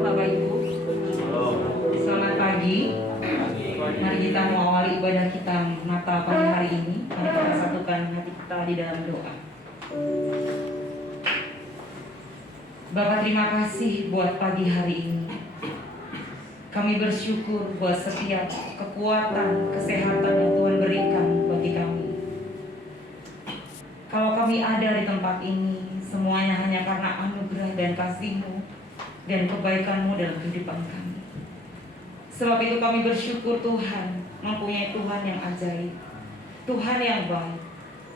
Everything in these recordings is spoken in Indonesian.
Bapak Ibu. Selamat pagi. Mari kita mengawali ibadah kita Natal pagi hari ini. Mari kita satukan hati kita di dalam doa. Bapak, terima kasih buat pagi hari ini. Kami bersyukur buat setiap kekuatan, kesehatan yang Tuhan berikan bagi kami. Kalau kami ada di tempat ini, semuanya hanya karena anugerah dan kasih-Mu dan kebaikan-Mu dalam kehidupan kami. Sebab itu kami bersyukur Tuhan mempunyai Tuhan yang ajaib, Tuhan yang baik,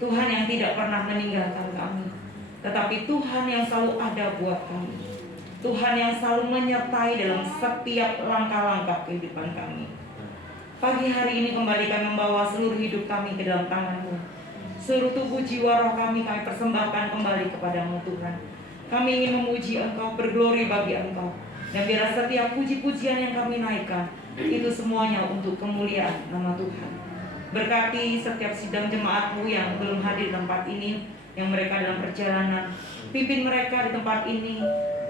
Tuhan yang tidak pernah meninggalkan kami, tetapi Tuhan yang selalu ada buat kami, Tuhan yang selalu menyertai dalam setiap langkah-langkah kehidupan kami. Pagi hari ini kembali kami membawa seluruh hidup kami ke dalam tangan-Mu. Seluruh tubuh jiwa roh kami persembahkan kembali kepadamu Tuhan. Kami ingin memuji Engkau, berglori bagi Engkau. Dan biarlah setiap puji-pujian yang kami naikkan, itu semuanya untuk kemuliaan nama Tuhan. Berkati setiap sidang jemaat-Mu yang belum hadir di tempat ini, yang mereka dalam perjalanan. Pimpin mereka di tempat ini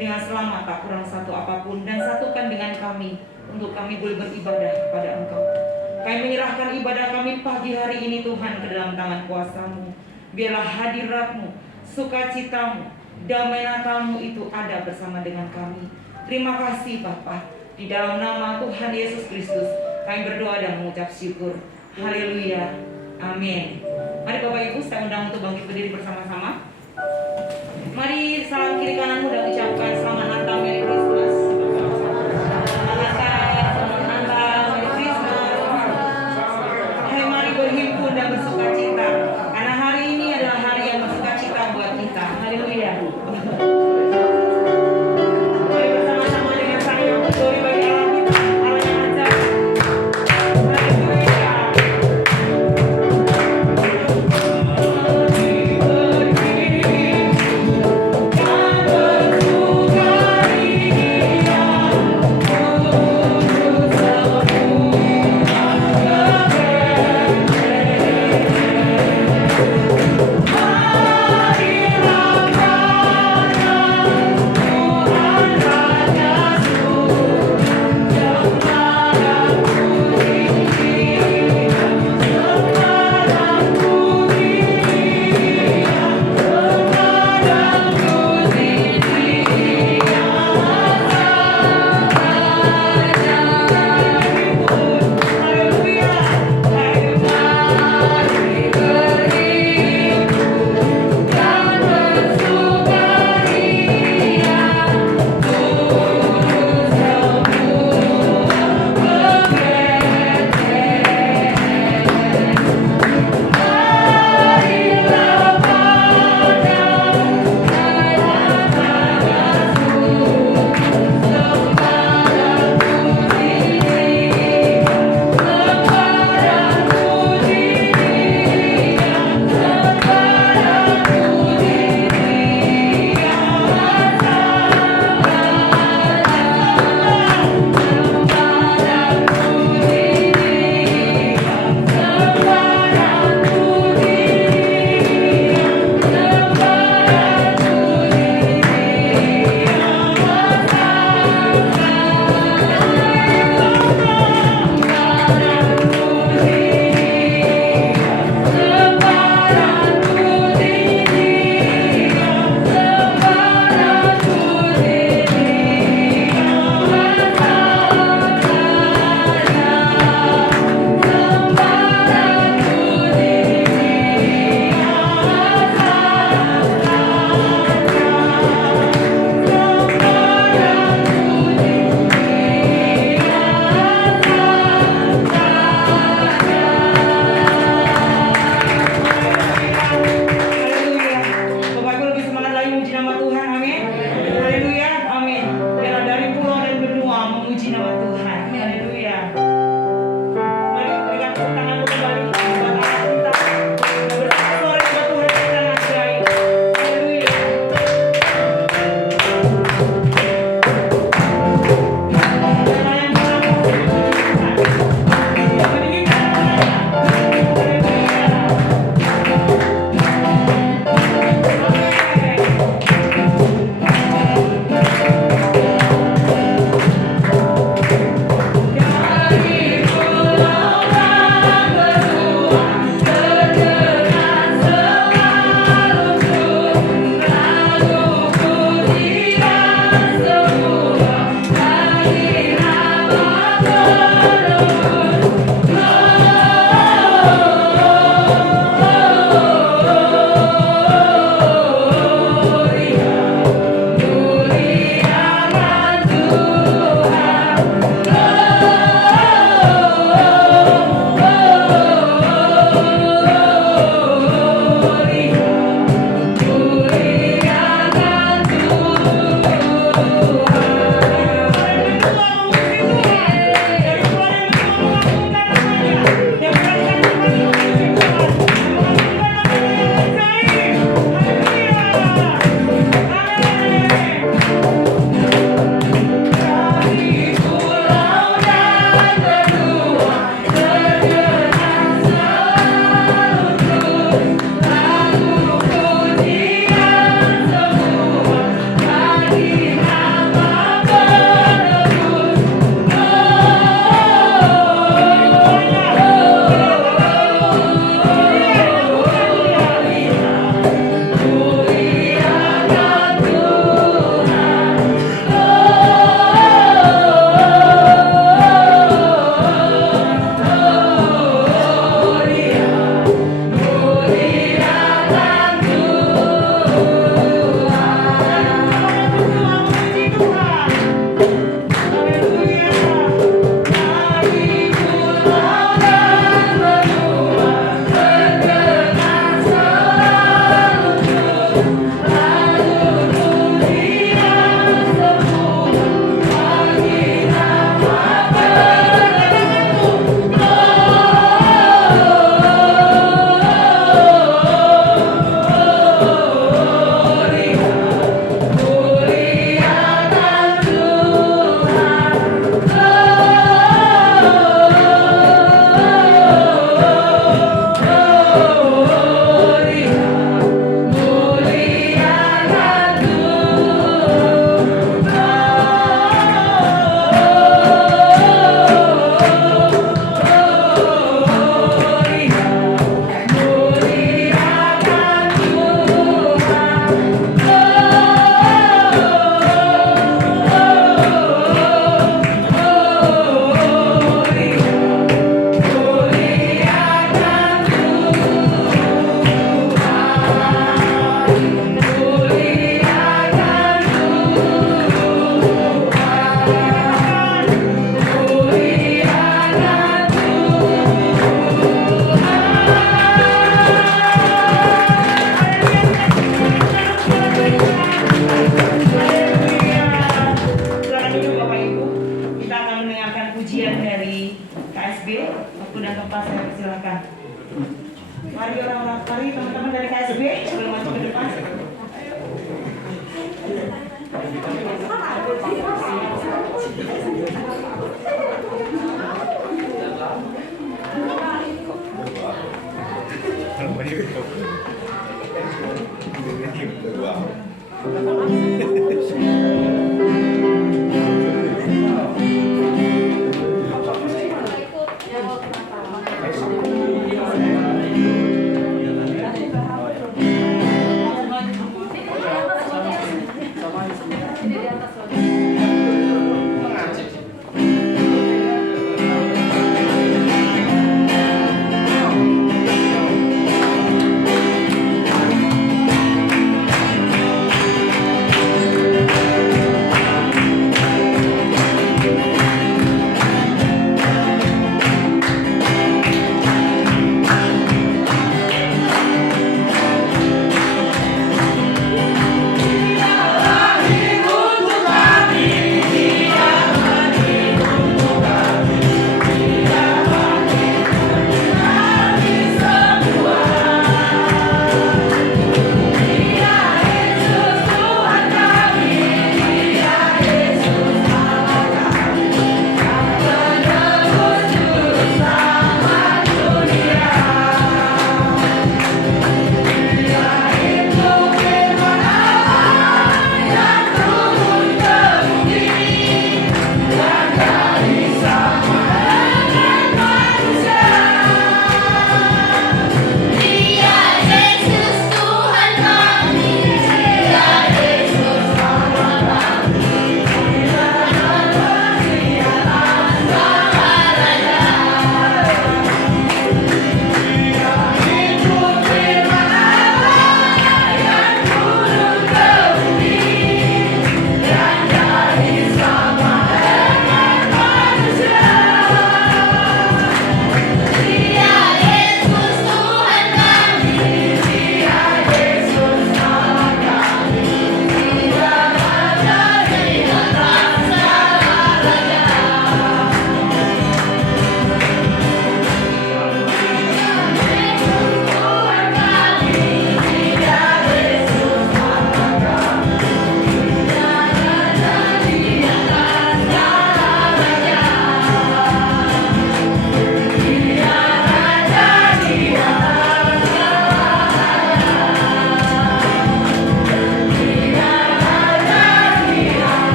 dengan selamat, tak kurang satu apapun. Dan satukan dengan kami, untuk kami boleh beribadah kepada Engkau. Kami menyerahkan ibadah kami pagi hari ini Tuhan ke dalam tangan kuasa-Mu. Biarlah hadirat-Mu, sukacita-Mu, damai Natal-Mu itu ada bersama dengan kami. Terima kasih Bapa. Di dalam nama Tuhan Yesus Kristus kami berdoa dan mengucap syukur. Haleluya. Amin. Mari Bapak Ibu, saya undang untuk bangkit berdiri bersama-sama. Mari salam kiri kananmu dan ucapkan selamat Natal, Merry Christmas. Selamat Natal, selamat Natal, Merry Christmas. Hai, mari berhimpun dan bersukacita, karena hari ini adalah hari yang bersukacita buat kita. Haleluya. Mari bersama-sama dengan saya berglori bagi Allah kita, Allah yang ajaib. Haleluya. Berhenti, dan bersyukur. dipersilakan. Mari orang-orang, mari teman-teman dari KSB boleh masuk ke depan.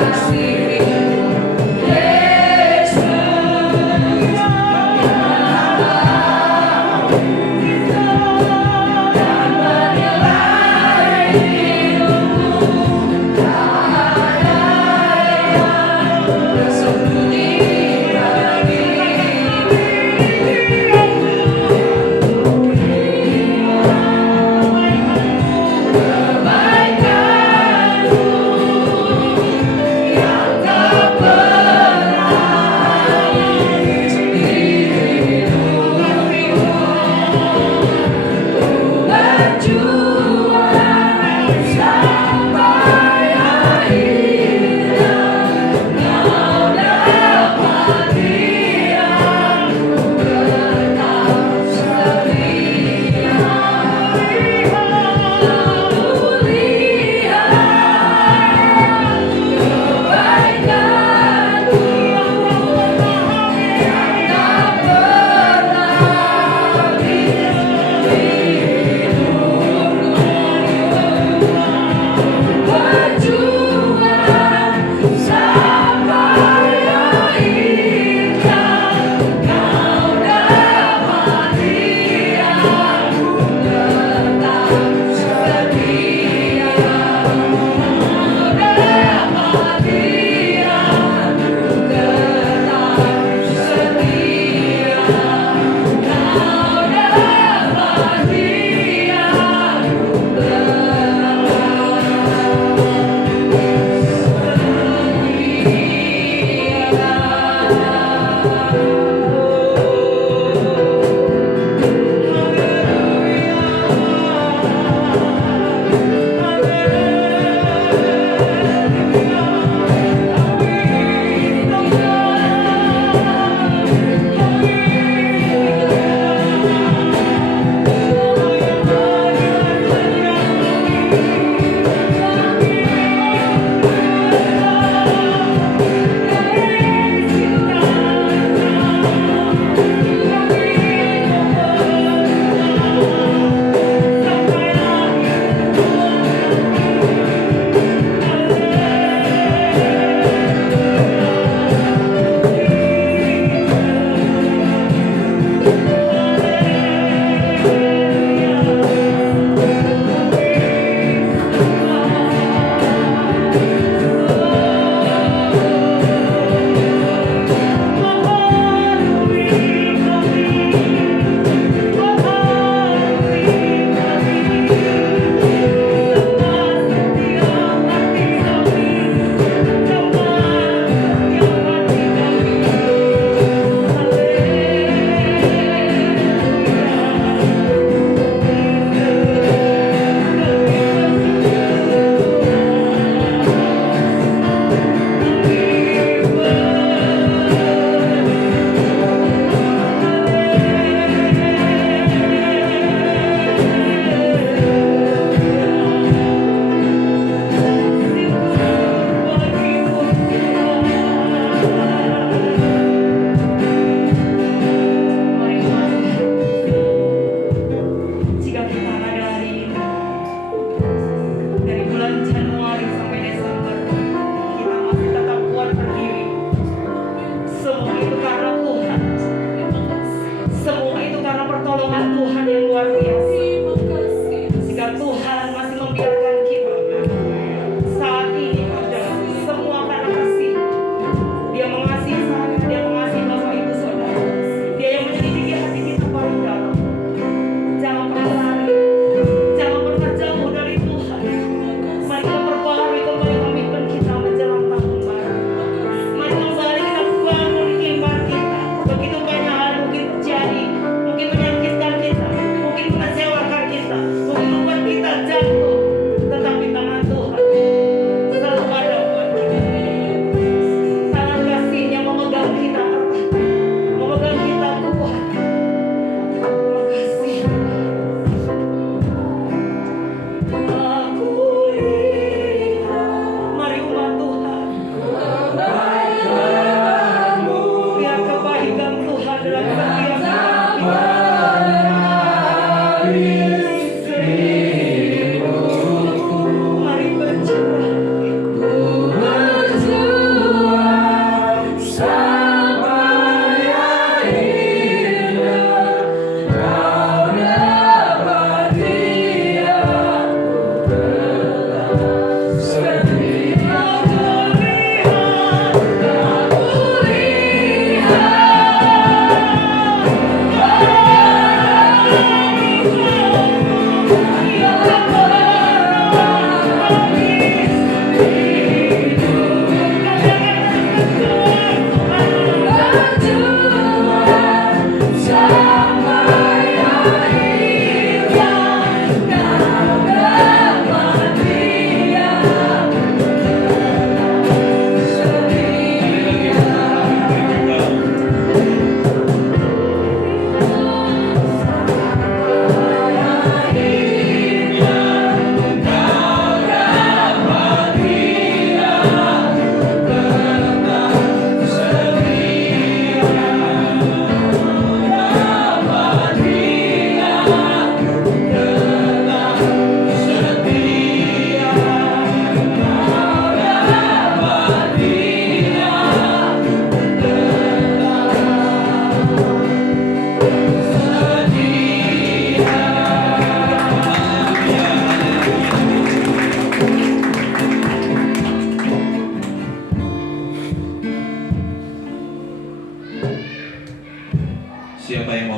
Kebaikan-Mu yang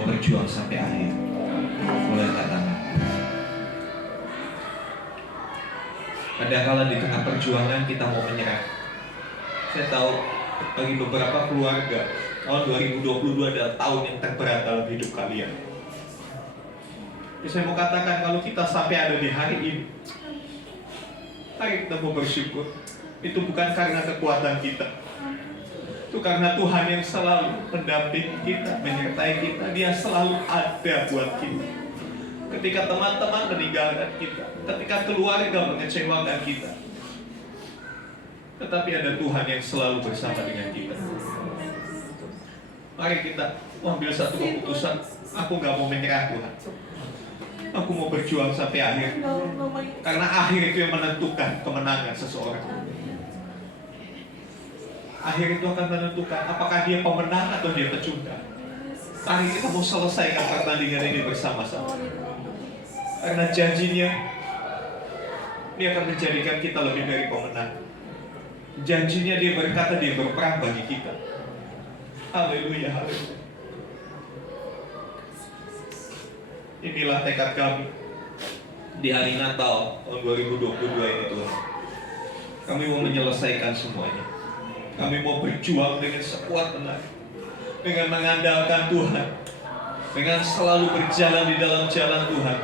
mau berjuang sampai akhir? Boleh katakan. Kadang-kala di tengah perjuangan kita mau menyerah. Saya tahu bagi beberapa keluarga, tahun 2022 adalah tahun yang terberat dalam hidup kalian. Jadi saya mau katakan, kalau kita sampai ada di hari ini, mari kita mau bersyukur. Itu bukan karena kekuatan kita, itu karena Tuhan yang selalu mendampingi kita, menyertai kita. Dia selalu ada buat kita. Ketika teman-teman meninggalkan kita, ketika keluarga mengecewakan kita, tetapi ada Tuhan yang selalu bersama dengan kita. Mari kita ambil satu keputusan. Aku gak mau menyerah, Tuhan. Aku mau berjuang sampai akhir. Karena akhir itu yang menentukan kemenangan seseorang. Akhir itu akan menentukan apakah dia pemenang atau dia pecundang. Mari kita mau selesaikan pertandingan ini bersama-sama. Karena janjinya, dia akan menjadikan kita lebih dari pemenang. Janjinya, dia berkata dia berperang bagi kita. Haleluya, haleluya. Inilah tekad kami di hari Natal tahun 2022 ini, Tuhan. Kami mau menyelesaikan semuanya. Kami mau berjuang dengan sekuat tenaga, dengan mengandalkan Tuhan, dengan selalu berjalan di dalam jalan Tuhan.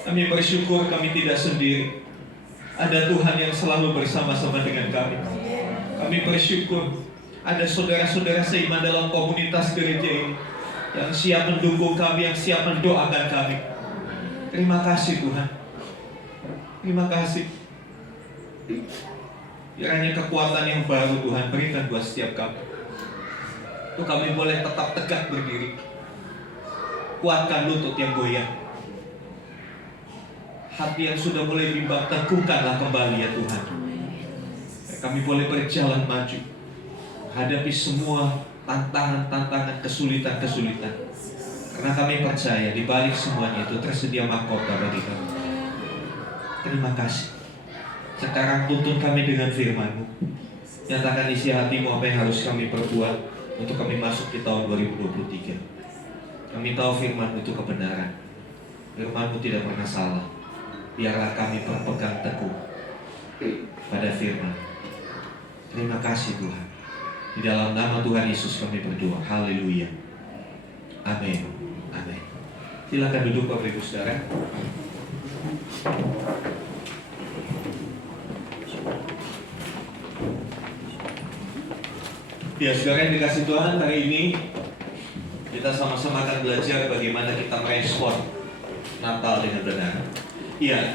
Kami bersyukur kami tidak sendiri. Ada Tuhan yang selalu bersama-sama dengan kami. Kami bersyukur ada saudara-saudara seiman dalam komunitas gereja ini yang siap mendukung kami, yang siap mendoakan kami. Terima kasih Tuhan. Terima kasih. Kiranya kekuatan yang baru Tuhan berikan buat setiap kami, untuk kami boleh tetap tegak berdiri. Kuatkan lutut yang goyah, hati yang sudah mulai bimbang, teguhkanlah kembali ya Tuhan. Kami boleh berjalan maju, hadapi semua tantangan-tantangan, kesulitan-kesulitan. Karena kami percaya di balik semuanya itu tersedia mahkota bagi kami. Terima kasih. Sekarang tuntun kami dengan firman-Mu. Nyatakan isi hati-Mu apa yang harus kami perbuat untuk kami masuk di tahun 2023. Kami tahu firman-Mu itu kebenaran. Firman-Mu tidak pernah salah. Biarlah kami berpegang teguh pada firman. Terima kasih Tuhan. Di dalam nama Tuhan Yesus kami berdoa. Haleluya. Amin. Amin. Silakan duduk Bapak Ibu Saudara. Ya saudara yang dikasih Tuhan, hari ini kita sama-sama akan belajar bagaimana kita merespon Natal dengan benar. Iya,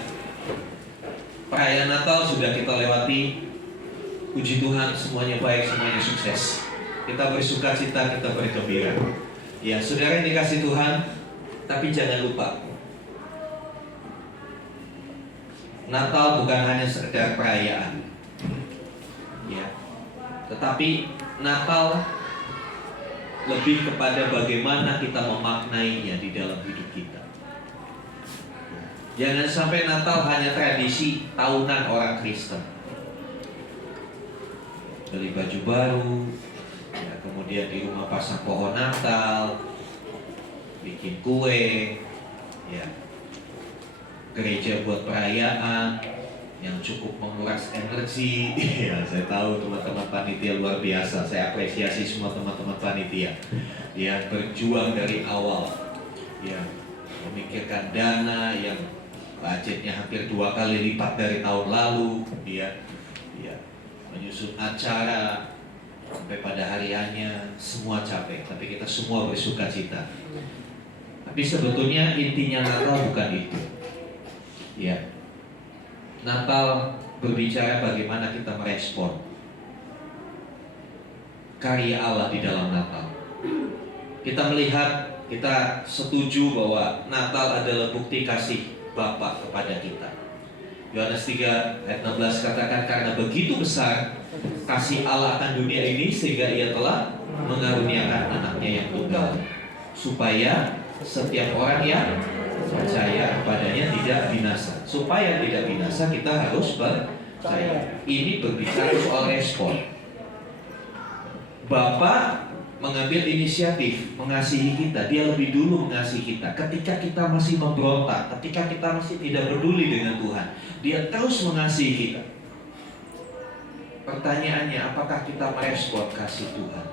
perayaan Natal sudah kita lewati. Puji Tuhan, semuanya baik, semuanya sukses. Kita bersuka cita, kita bergembira. Ya, saudara yang dikasih Tuhan, tapi jangan lupa, Natal bukan hanya sekedar perayaan, ya, tetapi Natal lebih kepada bagaimana kita memaknainya di dalam hidup kita. Jangan sampai Natal hanya tradisi tahunan orang Kristen. Beli baju baru, ya, kemudian di rumah pasang pohon Natal, bikin kue, ya, gereja buat perayaan yang cukup menguras energi. Ya, saya tahu teman-teman panitia luar biasa. Saya apresiasi semua teman-teman panitia yang berjuang dari awal, ya, memikirkan dana yang budgetnya hampir 2 kali lipat dari tahun lalu, ya, menyusun acara sampai pada hariannya, semua capek. Tapi kita semua bersuka cita. Tapi sebetulnya intinya Natal bukan itu, ya. Natal berbicara bagaimana kita merespon karya Allah di dalam Natal. Kita melihat, kita setuju bahwa Natal adalah bukti kasih Bapa kepada kita. Yohanes 3 ayat 16 katakan, karena begitu besar kasih Allah akan dunia ini sehingga Ia telah mengaruniakan anaknya yang tunggal, supaya setiap orang yang percaya kepadanya tidak binasa. Supaya tidak binasa, kita harus percaya. Ini berbicara soal respon. Bapa mengambil inisiatif mengasihi kita. Dia lebih dulu mengasihi kita. Ketika kita masih memberontak, ketika kita masih tidak peduli dengan Tuhan, Dia terus mengasihi kita. Pertanyaannya, apakah kita merespon kasih Tuhan?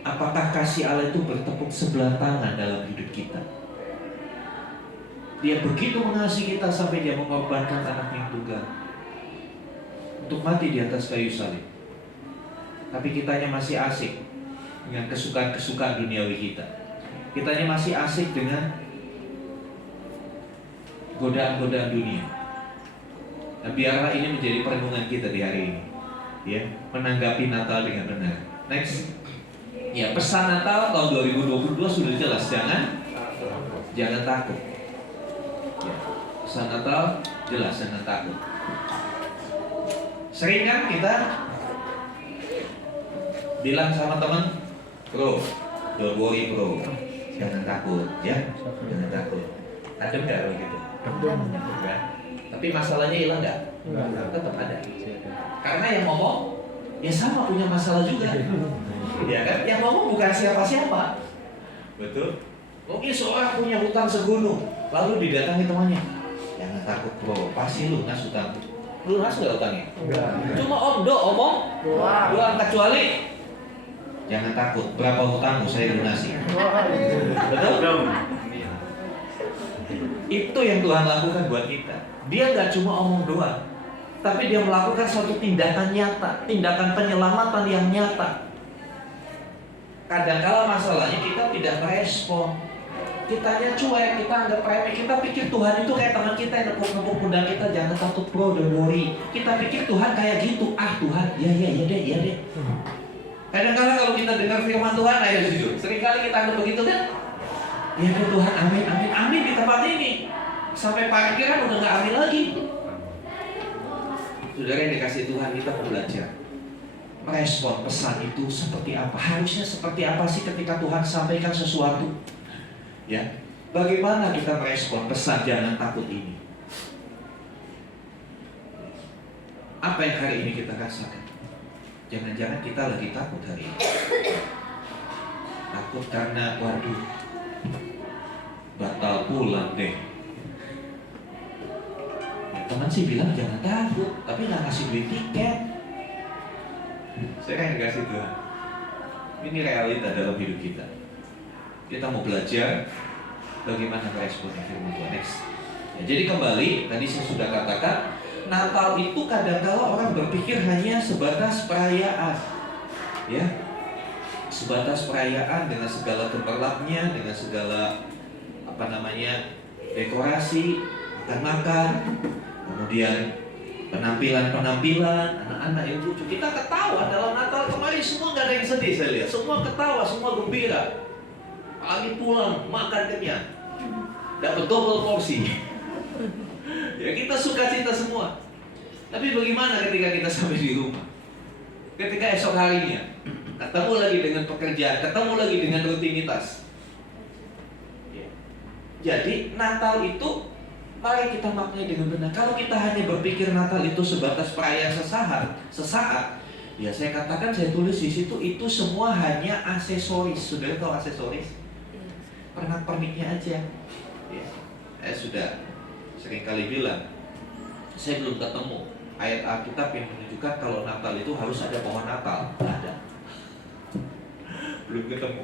Apakah kasih Allah itu bertepuk sebelah tangan dalam hidup kita? Dia begitu mengasihi kita sampai Dia mengorbankan anak yang tunggal untuk mati di atas kayu salib. Tapi kitanya masih asik dengan kesukaan-kesukaan duniawi kita. Kitanya masih asik dengan godaan-godaan dunia. Nah, biarlah ini menjadi perenungan kita di hari ini, ya, menanggapi Natal dengan benar. Next, ya, pesan Natal tahun 2022 sudah jelas, jangan takut. Ya, pesan Natal jelas, jangan takut. Sering kan kita bilang sama teman, bro, don't worry bro, jangan takut, ya, jangan takut. Adem nggak kalau gitu? Enggak. Tapi masalahnya hilang nggak? Tetap ada. Karena yang ngomong, ya sama punya masalah juga, ya kan? Yang ngomong bukan siapa-siapa, betul? Mungkin seorang punya hutang segunung, lalu didatangi temannya, jangan takut bro, pasti lunas hutang. Lunas nggak hutangnya? Cuma omong doang, kecuali jangan takut, berapa hutangmu saya lunasi. Betul? Itu yang Tuhan lakukan buat kita. Dia nggak cuma omong doang, tapi Dia melakukan suatu tindakan nyata, tindakan penyelamatan yang nyata. Kadang-kala masalahnya kita tidak merespon, kitanya cuek, kita anggap remeh, kita pikir Tuhan itu kayak teman kita yang nepuk-nepuk pundak kita, jangan takut bro, don't worry. Kita pikir Tuhan kayak gitu, Tuhan, ya deh. Kadang-kadang kalau kita dengar firman Tuhan, ayo jujur, seringkali kita anggap begitu kan? Ya Tuhan, amin di tempat ini. Sampai parkiran udah gak amin lagi. Saudara yang dikasih Tuhan, kita mau belajar merespon pesan itu seperti apa. Harusnya seperti apa sih ketika Tuhan sampaikan sesuatu, ya? Bagaimana kita merespon pesan jangan takut ini? Apa yang hari ini kita rasakan? Jangan-jangan kita lagi takut hari ini. Takut karena, waduh, batal pulang deh. Ya, teman sih bilang jangan takut, tapi nggak kasih beli tiket. Saya kan kasih Tuhan. Ini realita dalam hidup kita. Kita mau belajar bagaimana merespon firman Tuhan. Next. Ya, jadi kembali, tadi saya sudah katakan, Natal itu kadang-kala orang berpikir hanya sebatas perayaan, ya, sebatas perayaan dengan segala gemerlapnya, dengan segala dekorasi, makan-makan, kemudian penampilan anak-anak yang lucu. Kita ketawa dalam Natal kemarin, semua nggak ada yang sedih saya lihat, semua ketawa, semua gembira. Lagi pulang makan kenyang, dapat double porsi. Ya, kita suka cita semua. Tapi bagaimana ketika kita sampai di rumah? Ketika esok harinya ketemu lagi dengan pekerjaan, ketemu lagi dengan rutinitas. Ya. Jadi Natal itu mari kita maknai dengan benar. Kalau kita hanya berpikir Natal itu sebatas perayaan sesaat, ya saya katakan, saya tulis di situ, itu semua hanya aksesoris. Saudara tahu aksesoris? Pernak-perniknya aja. Ya. Saya sudah sering kali bilang, saya belum ketemu ayat Alkitab yang menunjukkan kalau Natal itu harus ada pohon Natal. Tidak ada. Belum ketemu.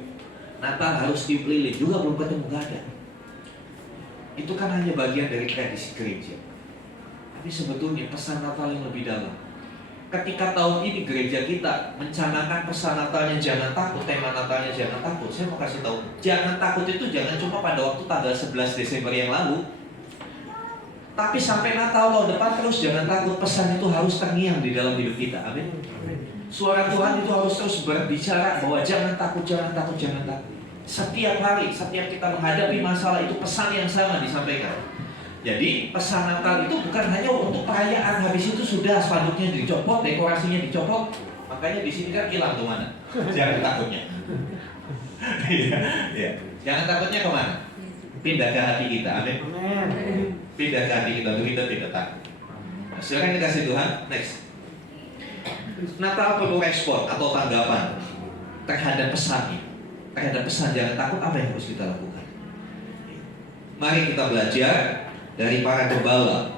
Natal harus tiup lilin juga belum ketemu, nggak ada. Itu kan hanya bagian dari tradisi gereja. Tapi sebetulnya pesan Natal yang lebih dalam. Ketika tahun ini gereja kita mencanangkan pesan Natalnya jangan takut, tema Natalnya jangan takut, saya mau kasih tahu, jangan takut itu jangan cuma pada waktu tanggal 11 Desember yang lalu, tapi sampai Natal tahun depan terus jangan takut. Pesan itu harus terngiang di dalam hidup kita. Amin. Suara Tuhan itu harus terus berbicara bahwa jangan takut, jangan takut, jangan takut. Setiap hari, setiap kita menghadapi masalah itu pesan yang sama disampaikan. Jadi pesan Natal itu bukan hanya untuk perayaan, habis itu sudah spanduknya dicopot, dekorasinya dicopot. Makanya di sini kan hilang kemana? Jangan takutnya. Ya. Jangan takutnya kemana? Pindah ke hati kita. Amin. Pindah ke hati kita untuk kita tidak takut. Silakan dikasih Tuhan. Next. Natal perlu respon atau tanggapan. terhadap pesannya, terhadap pesan jangan takut, apa yang harus kita lakukan? Mari kita belajar dari para gembala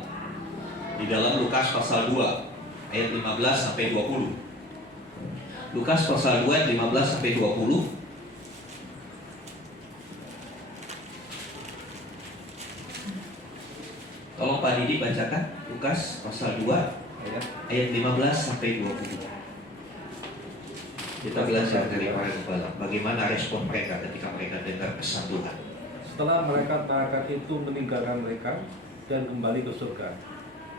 di dalam Lukas pasal 2 ayat 15 sampai 20. Lukas pasal 2 ayat 15 sampai 20. Tolong Pak Didi bacakan Lukas pasal 2 ayat 15 sampai 20. Kita belajar dari para gembala bagaimana respon mereka ketika mereka dengar pesan Tuhan. Setelah mereka itu meninggalkan mereka dan kembali ke surga,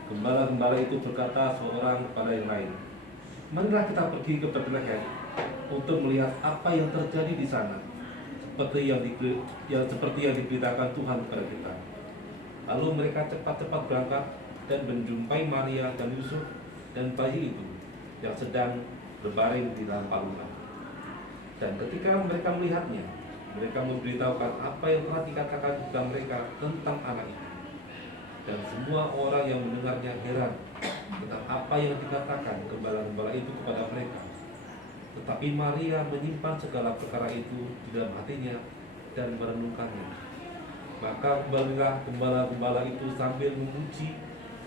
gembala-gembala itu berkata seorang kepada yang lain, "Marilah kita pergi ke Betlehem untuk melihat apa yang terjadi di sana, seperti yang diberitakan Tuhan kepada kita." Lalu mereka cepat-cepat berangkat dan menjumpai Maria dan Yusuf dan bayi itu yang sedang berbaring di dalam palungan. Dan ketika mereka melihatnya, mereka memberitahukan apa yang telah dikatakan kepada mereka tentang anak itu. Dan semua orang yang mendengarnya heran tentang apa yang dikatakan gembala-gembala itu kepada mereka. Tetapi Maria menyimpan segala perkara itu di dalam hatinya dan merenungkannya. Maka kembalilah gembala-gembala itu sambil memuji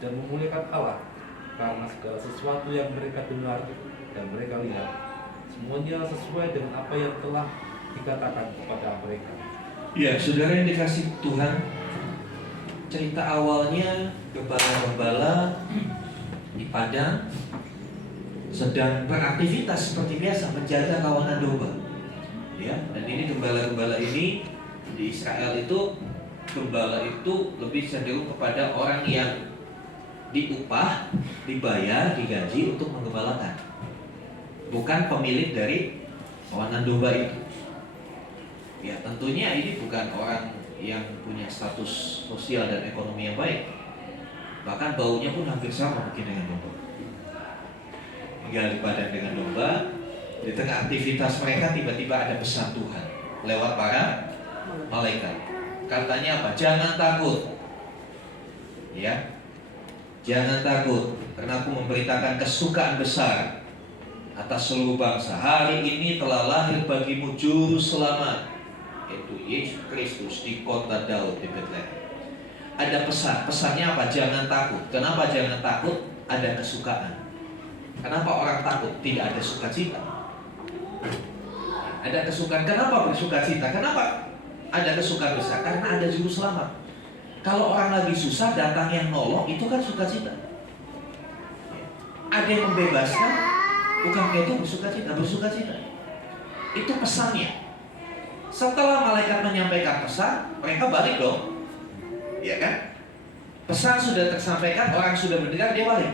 dan memuliakan Allah karena segala sesuatu yang mereka dengar dan mereka lihat, semuanya sesuai dengan apa yang telah dikatakan kepada mereka. Ya, saudara yang dikasih Tuhan, cerita awalnya gembala-gembala di padang sedang beraktivitas seperti biasa menjaga kawanan domba. Ya, dan ini gembala-gembala ini di Israel itu, gembala itu lebih cenderung kepada orang yang diupah, dibayar, digaji untuk menggembalakan, bukan pemilik dari kawanan domba itu. Ya, tentunya ini bukan orang yang punya status sosial dan ekonomi yang baik. Bahkan baunya pun hampir sama mungkin dengan domba. Tinggal di padang dengan domba, di tengah aktivitas mereka tiba-tiba ada pesan Tuhan lewat para malaikat. Katanya apa? Jangan takut. Ya. Jangan takut, karena aku memberitakan kesukaan besar atas seluruh bangsa. Hari ini telah lahir bagimu juru selamat, yaitu Yesus Kristus di kota Daud di Betlehem. Ada pesan, pesannya apa? Jangan takut. Kenapa jangan takut? Ada kesukaan. Kenapa orang takut? Tidak ada sukacita. Ada kesukaan. Kenapa bersukacita? Kenapa ada kesukaan besar? Karena ada juru selamat. Kalau orang lagi susah, datang yang nolong, itu kan sukacita. Ada yang membebaskan, bukan itu bersukacita, bersukacita. Itu pesannya. Setelah malaikat menyampaikan pesan, mereka balik dong. Ya kan? Pesan sudah tersampaikan, orang sudah mendengar, dia balik.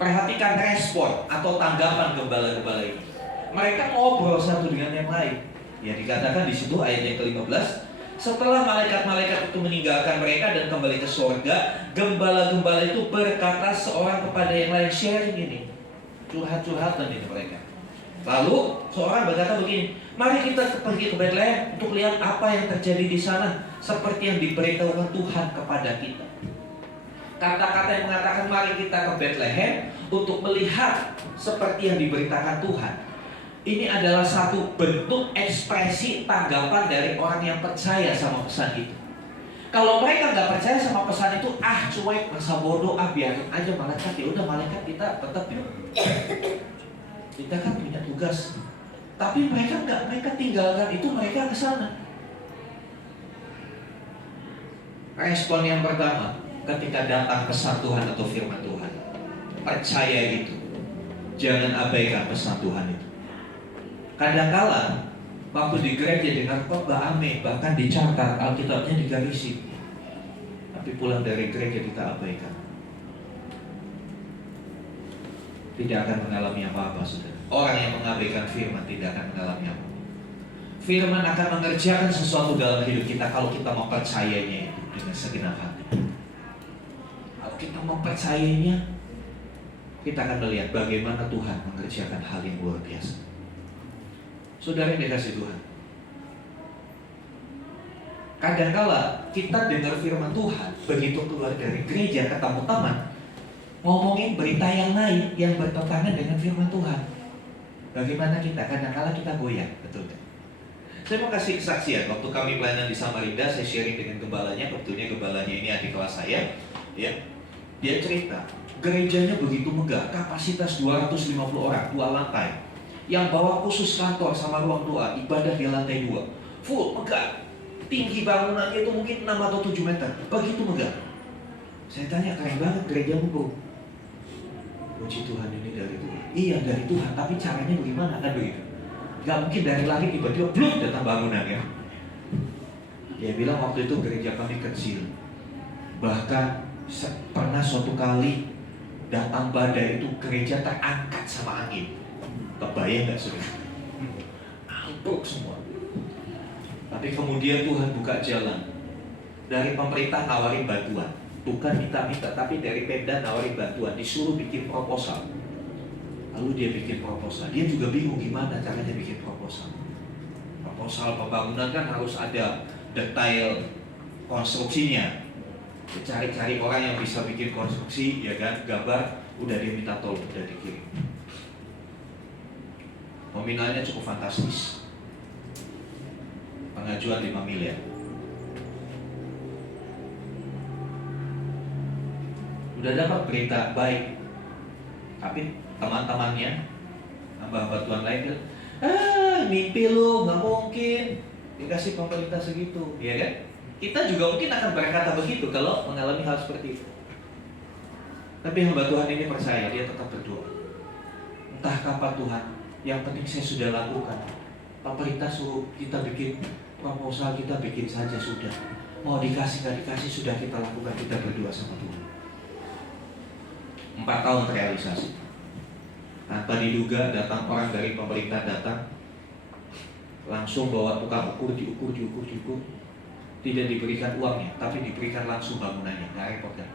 Perhatikan respon atau tanggapan gembala-gembala ini. Mereka ngobrol satu dengan yang lain. Ya, dikatakan di situ ayat yang ke-15. Setelah malaikat-malaikat itu meninggalkan mereka dan kembali ke surga, gembala-gembala itu berkata seorang kepada yang lain, sharing ini, curhat-curhatan ini mereka. Lalu seorang berkata begini, mari kita pergi ke Betlehem untuk lihat apa yang terjadi di sana, seperti yang diberitahukan Tuhan kepada kita. Kata-kata yang mengatakan mari kita ke Betlehem untuk melihat seperti yang diberitakan Tuhan, ini adalah satu bentuk ekspresi tanggapan dari orang yang percaya sama pesan itu. Kalau mereka nggak percaya sama pesan itu, cuek, masa bodoh, biarin aja malaikat. Ya udah, malaikat kita tetap yuk. Kita kan punya tugas. Tapi mereka nggak, mereka tinggalkan itu, mereka ke sana. Respon yang pertama, ketika datang pesan Tuhan atau firman Tuhan, percaya itu. Jangan abaikan pesan Tuhan itu. Kadangkala waktu di gereja dengan khotbah aneh, bahkan dicatat, Alkitabnya digarisi, tapi pulang dari gereja kita abaikan. Tidak akan mengalami apa-apa, saudara. Orang yang mengabaikan firman tidak akan mengalami apa. Firman akan mengerjakan sesuatu dalam hidup kita kalau kita mempercayainya itu dengan segenap hati. Kalau kita mempercayainya, kita akan melihat bagaimana Tuhan mengerjakan hal yang luar biasa. Saudara yang dikasih Tuhan, kadangkala kita dengar firman Tuhan, begitu keluar dari gereja ketemu teman, ngomongin berita yang lain yang bertentangan dengan firman Tuhan. Bagaimana kita? Kadang-kala kita goyah, betul kan? Saya mau kasih kesaksian. Waktu kami pelayanan di Samarinda, saya sharing dengan gembalanya. Kebetulan gembalanya ini adik kelas saya. Ya, dia cerita, gerejanya begitu megah, kapasitas 250 orang, 2 lantai. Yang bawa khusus kantor sama ruang doa, ibadah di lantai 2. Full, megah. Tinggi bangunannya itu mungkin 6 atau 7 meter. Begitu megah. Saya tanya, keren banget gerejamu, bro. Puji Tuhan, ini dari Tuhan. Iya, dari Tuhan, tapi caranya bagaimana? Kan begitu. Gak mungkin dari langit tiba-tiba blum datang bangunan ya. Dia bilang waktu itu gereja kami kecil. Bahkan pernah suatu kali datang badai itu gereja terangkat sama angin. Kebayang gak sudah? Ambruk semua. Tapi kemudian Tuhan buka jalan. Dari pemerintah nawarin bantuan. Bukan minta-minta, tapi dari Pemda nawarin bantuan. Disuruh bikin proposal. Lalu dia bikin proposal. Dia juga bingung gimana caranya bikin proposal. Proposal pembangunan kan harus ada detail konstruksinya. Cari-cari orang yang bisa bikin konstruksi, ya kan, gambar, udah dia minta tolong, udah dikirim. Nominalnya cukup fantastis. Pengajuan 5 miliar. Udah dapat berita baik, tapi teman-temannya, hamba-hamba Tuhan lain bilang, mimpi lu, gak mungkin dikasih pemerintah segitu, ya kan? Kita juga mungkin akan berkata begitu kalau mengalami hal seperti itu. Tapi hamba Tuhan ini percaya, dia tetap berdoa. Entah kapan Tuhan, yang penting saya sudah lakukan. Pemerintah suruh kita bikin proposal, kita bikin saja sudah. Mau dikasih gak dikasih sudah kita lakukan, kita berdoa sama Tuhan. 4 tahun terrealisasi. Tanpa diduga datang orang dari pemerintah datang, langsung bawa tukang ukur, diukur. Tidak diberikan uangnya, tapi diberikan langsung bangunannya, nggak repot kan?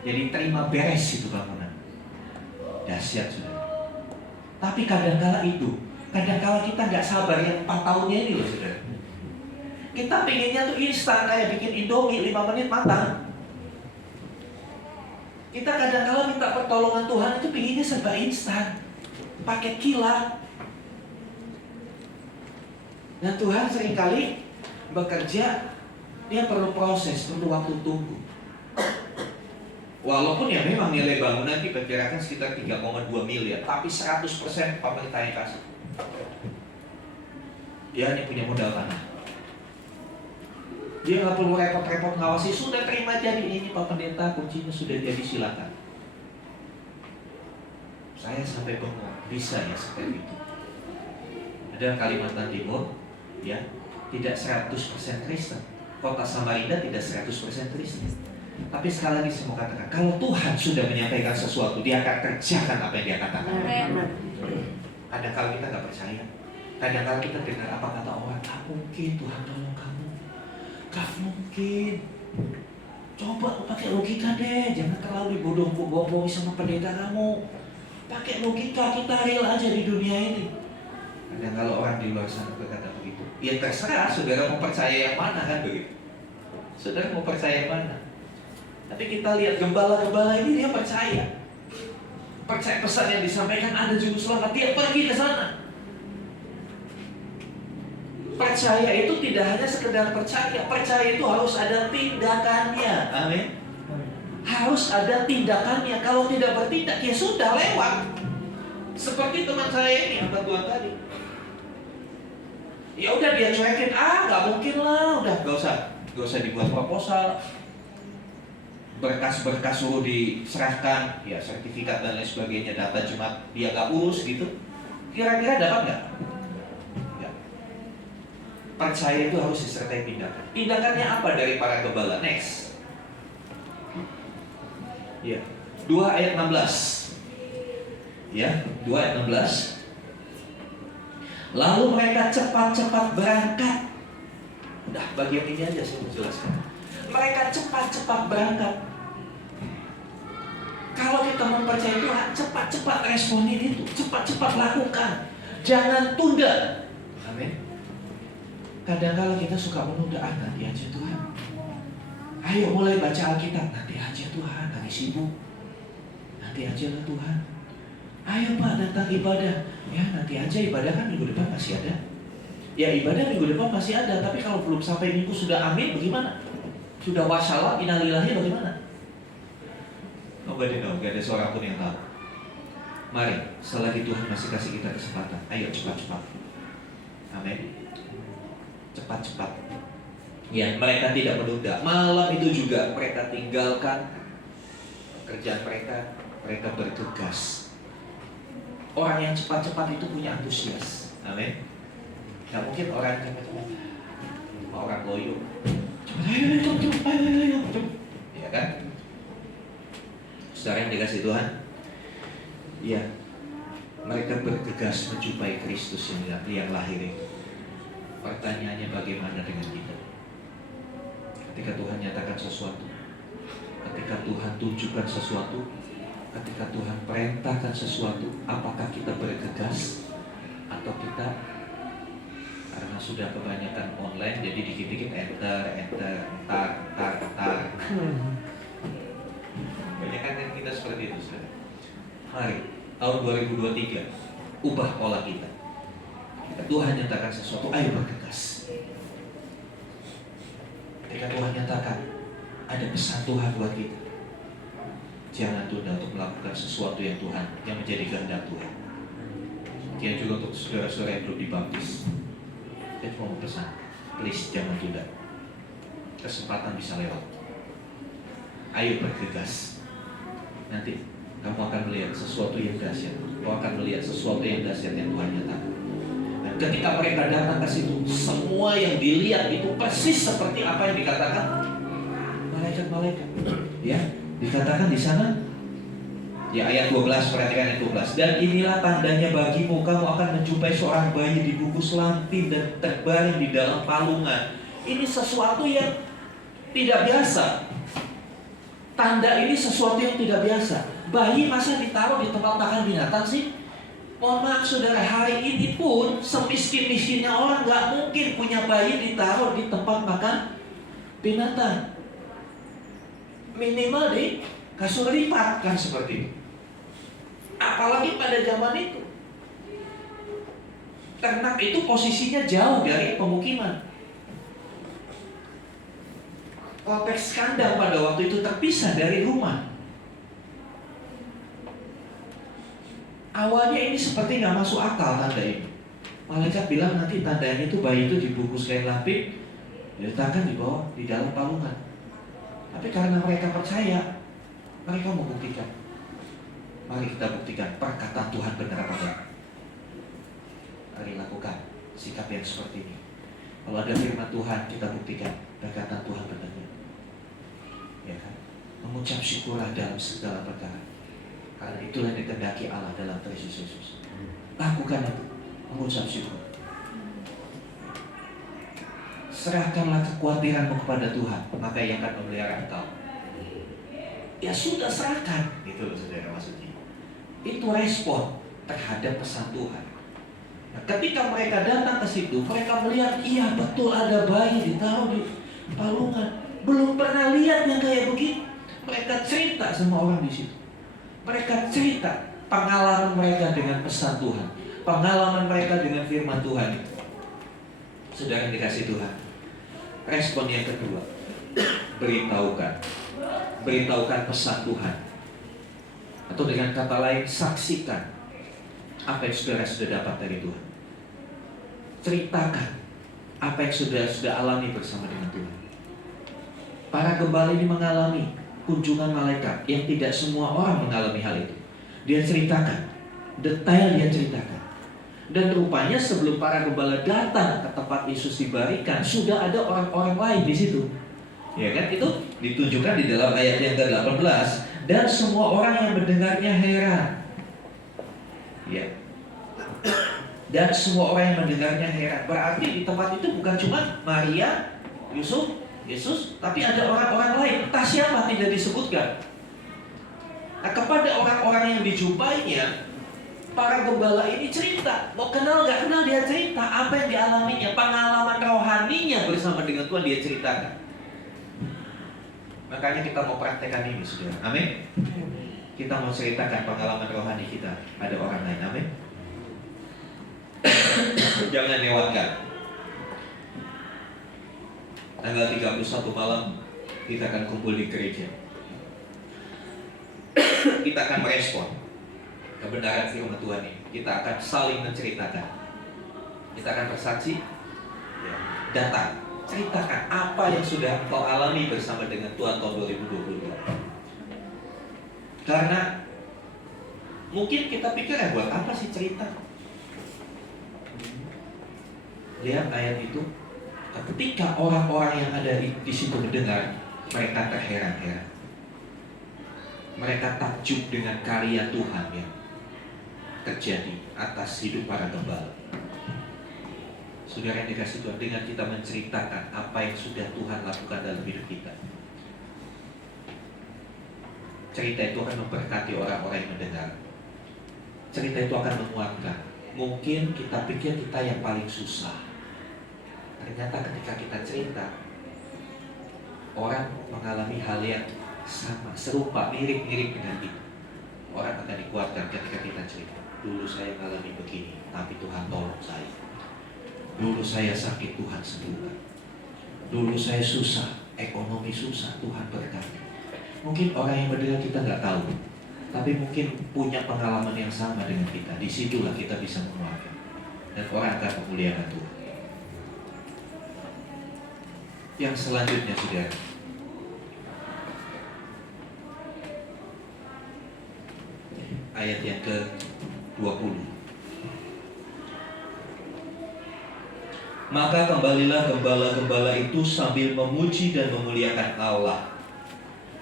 Jadi terima beres itu bangunan. Dahsyat sudah. Tapi kadang-kala kita nggak sabar yang 4 tahunnya ini loh saudara. Kita pengennya tuh instan kayak bikin Indomie 5 menit matang. Kita kadang-kala minta pertolongan Tuhan itu pengennya serba instan, paket kilat. Dan Tuhan seringkali bekerja, dia perlu proses, perlu waktu tunggu. Walaupun ya memang nilai bangunan diperkirakan sekitar 3,2 miliar, tapi 100% pemerintah yang kasih. Dia hanya punya modal tanah. Dia nggak perlu repot-repot ngawasi, sudah terima jadi ini Pak Pendeta, kuncinya sudah jadi, silakan. Saya sampai bengong, bisa ya seperti itu. Ada Kalimantan Timur, ya, tidak 100% Kristen. Kota Samarinda tidak 100% Kristen. Tapi sekali lagi saya mau katakan, kalau Tuhan sudah menyampaikan sesuatu, Dia akan kerjakan apa yang Dia katakan. Kadang-kadang kita nggak percaya. Kadang-kadang kita dengar apa kata orang, tak mungkin Tuhan tolong kamu. Gak mungkin. Coba pakai logika deh, jangan terlalu dibodoh-bodohi sama pendeta kamu. Pakai logika, kita real aja di dunia ini. Dan kalau orang di luar sana berkata begitu, ya terserah saudara mau percaya yang mana kan begitu. Saudara mau percaya yang mana? Tapi kita lihat gembala-gembala ini dia percaya. Percaya pesan yang disampaikan ada juru selamat, dia pergi ke sana. Percaya itu tidak hanya sekedar percaya itu harus ada tindakannya. Amin. Harus ada tindakannya. Kalau tidak bertindak, ya sudah lewat. Seperti teman saya ini, hamba Tuhan tadi. Ya udah dia cuekin, nggak mungkin lah, udah gak usah dibuat proposal. Berkas-berkas suruh diserahkan, ya sertifikat dan lain sebagainya, data jemaat dia gak urus gitu. Kira-kira dapat nggak? Percaya itu harus disertai tindakan. Tindakannya apa dari para gembala? Next. Ya, 2 ayat 16. Ya, 2 ayat 16. Lalu mereka cepat-cepat berangkat. Udah, bagian ini aja saya mau jelaskan. Mereka cepat-cepat berangkat. Kalau kita mempercayai Tuhan, cepat-cepat responin itu, cepat-cepat lakukan. Jangan tunda. Amin. Kadang-kadang kita suka menunda, nanti aja Tuhan. Ayo mulai baca Alkitab, nanti aja Tuhan, lagi sibuk. Nanti aja lah Tuhan. Ayo Pak, datang ibadah. Ya nanti aja, ibadah kan minggu depan masih ada. Ya ibadah minggu depan masih ada, tapi kalau belum sampai minggu sudah amin bagaimana? Sudah wassalam, innalillahi bagaimana? Nobody know, gak ada seorang pun yang tahu. Mari, selagi Tuhan masih kasih kita kesempatan, ayo cepat-cepat. Amin. Cepat-cepat. Ya, mereka tidak menunda. Malam itu juga mereka tinggalkan pekerjaan mereka, mereka bergegas. Orang yang cepat-cepat itu punya antusias. Amin. Gak mungkin orang yang cepat-cepat, orang loyo. Cepat, ayo. Ya kan? Saudara yang dikasih Tuhan, ya, mereka bergegas menjumpai Kristus yang lahir. Pertanyaannya bagaimana dengan kita? Ketika Tuhan nyatakan sesuatu, ketika Tuhan tunjukkan sesuatu, ketika Tuhan perintahkan sesuatu, apakah kita bergegas atau kita karena sudah kebanyakan online jadi dikit-dikit enter, entar. Banyak kan kita seperti itu, saudara. Mari, tahun 2023 ubah pola kita. Ketika Tuhan nyatakan sesuatu, ayo bergegas. Ketika Tuhan nyatakan ada pesan Tuhan buat kita, jangan tunda untuk melakukan sesuatu yang Tuhan, yang menjadi kehendak Tuhan. Dia juga untuk saudara-saudara yang belum dibaptis, saya cuma mau pesan, please jangan tunda. Kesempatan bisa lewat. Ayo bergegas. Nanti kamu akan melihat sesuatu yang dahsyat. Kamu akan melihat sesuatu yang dahsyat yang Tuhan nyatakan. Dan ketika mereka datang ke situ, semua yang dilihat itu persis seperti apa yang dikatakan malaikat-malaikat. Ya, dikatakan di sana. Ya, ayat 12, perhatikan ayat 12. Dan inilah tandanya bagimu, kamu akan menjumpai seorang bayi dibungkus lampin dan terbaring di dalam palungan. Ini sesuatu yang tidak biasa. Tanda ini sesuatu yang tidak biasa. Bayi masa ditaruh di tempat makan binatang sih? Mohon maaf saudara, hari ini pun semiskin-miskinnya orang gak mungkin punya bayi ditaruh di tempat makan binatang. Minimal di kasur lipat kan seperti itu. Apalagi pada zaman itu, ternak itu posisinya jauh dari pemukiman. Konteks kandang pada waktu itu terpisah dari rumah. Awalnya ini seperti nggak masuk akal tanda ini. Malaikat bilang nanti tandanya itu bayi itu dibungkus kain lapis, diletakkan di bawah di dalam palungan. Tapi karena mereka percaya, mereka mau buktikan. Mari kita buktikan perkataan Tuhan benar apa enggak. Mari lakukan sikap yang seperti ini. Kalau ada firman Tuhan, kita buktikan perkataan Tuhan benar. Ya kan? Mengucap syukurlah dalam segala perkara. Karena itulah yang dikehendaki Allah dalam Kristus Yesus. Lakukan itu, mengucap syukur. Serahkanlah kekhawatiranmu kepada Tuhan, maka Ia akan memelihara engkau. Ya sudah, serahkan. Itu loh saudara maksudnya. Itu respon terhadap pesan Tuhan. Nah, ketika mereka datang ke situ, mereka melihat, iya betul ada bayi ditaruh di palungan. Belum pernah lihat yang kayak begitu. Mereka cerita sama orang di situ. Mereka cerita pengalaman mereka dengan pesan Tuhan, pengalaman mereka dengan firman Tuhan. Saudara yang dikasih Tuhan, respon yang kedua, beritahukan pesan Tuhan. Atau dengan kata lain, saksikan apa yang saudara sudah dapat dari Tuhan. Ceritakan apa yang sudah alami bersama dengan Tuhan. Para gembala ini mengalami kunjungan malaikat yang tidak semua orang mengalami hal itu. Dia ceritakan, detail dia ceritakan. Dan rupanya sebelum para gembala datang ke tempat Yesus dibarikan, sudah ada orang-orang lain di situ. Ya kan, itu ditunjukkan di dalam ayat yang ke-18. Dan semua orang yang mendengarnya heran. Ya. Dan semua orang yang mendengarnya heran. Berarti di tempat itu bukan cuma Maria, Yusuf, Yesus, tapi ada orang-orang lain. Entah siapa tidak disebutkan. Nah, kepada orang-orang yang dijumpainya, para gembala ini cerita. Mau kenal gak kenal, dia cerita apa yang dialaminya, pengalaman rohaninya bersama dengan Tuhan dia ceritakan. Makanya kita mau praktekkan ini, saudara. Amin. kita mau ceritakan pengalaman rohani kita ada orang lain. Amin. Jangan lewatkan. Tanggal 31 malam kita akan kumpul di gereja. Kita akan merespon kebenaran firman Tuhan ini. Kita akan saling menceritakan. Kita akan bersaksi. Ya, datang, ceritakan apa yang sudah kau alami bersama dengan Tuhan tahun 2022. Karena mungkin kita pikir buat apa sih cerita? Lihat ayat itu. Ketika orang-orang yang ada di situ mendengar, mereka terheran-heran. Mereka takjub dengan karya Tuhan yang terjadi atas hidup para gembala. Saudara yang dikasih Tuhan, dengan kita menceritakan apa yang sudah Tuhan lakukan dalam hidup kita, cerita itu akan memberkati orang-orang yang mendengar. Cerita itu akan menguatkan. Mungkin kita pikir kita yang paling susah. Ternyata ketika kita cerita, orang mengalami hal yang sama, serupa, mirip-mirip dengan itu. Orang akan dikuatkan ketika kita cerita. Dulu saya mengalami begini, tapi Tuhan tolong saya. Dulu saya sakit, Tuhan sembuhkan. Dulu saya susah, ekonomi susah, Tuhan berkati. Mungkin orang yang mendengar kita nggak tahu, tapi mungkin punya pengalaman yang sama dengan kita. Disitulah kita bisa menguatkan, dan orang akan memuliakan Tuhan. Yang selanjutnya, saudara, ayat yang ke-20. Maka kembalilah gembala-gembala itu sambil memuji dan memuliakan Allah,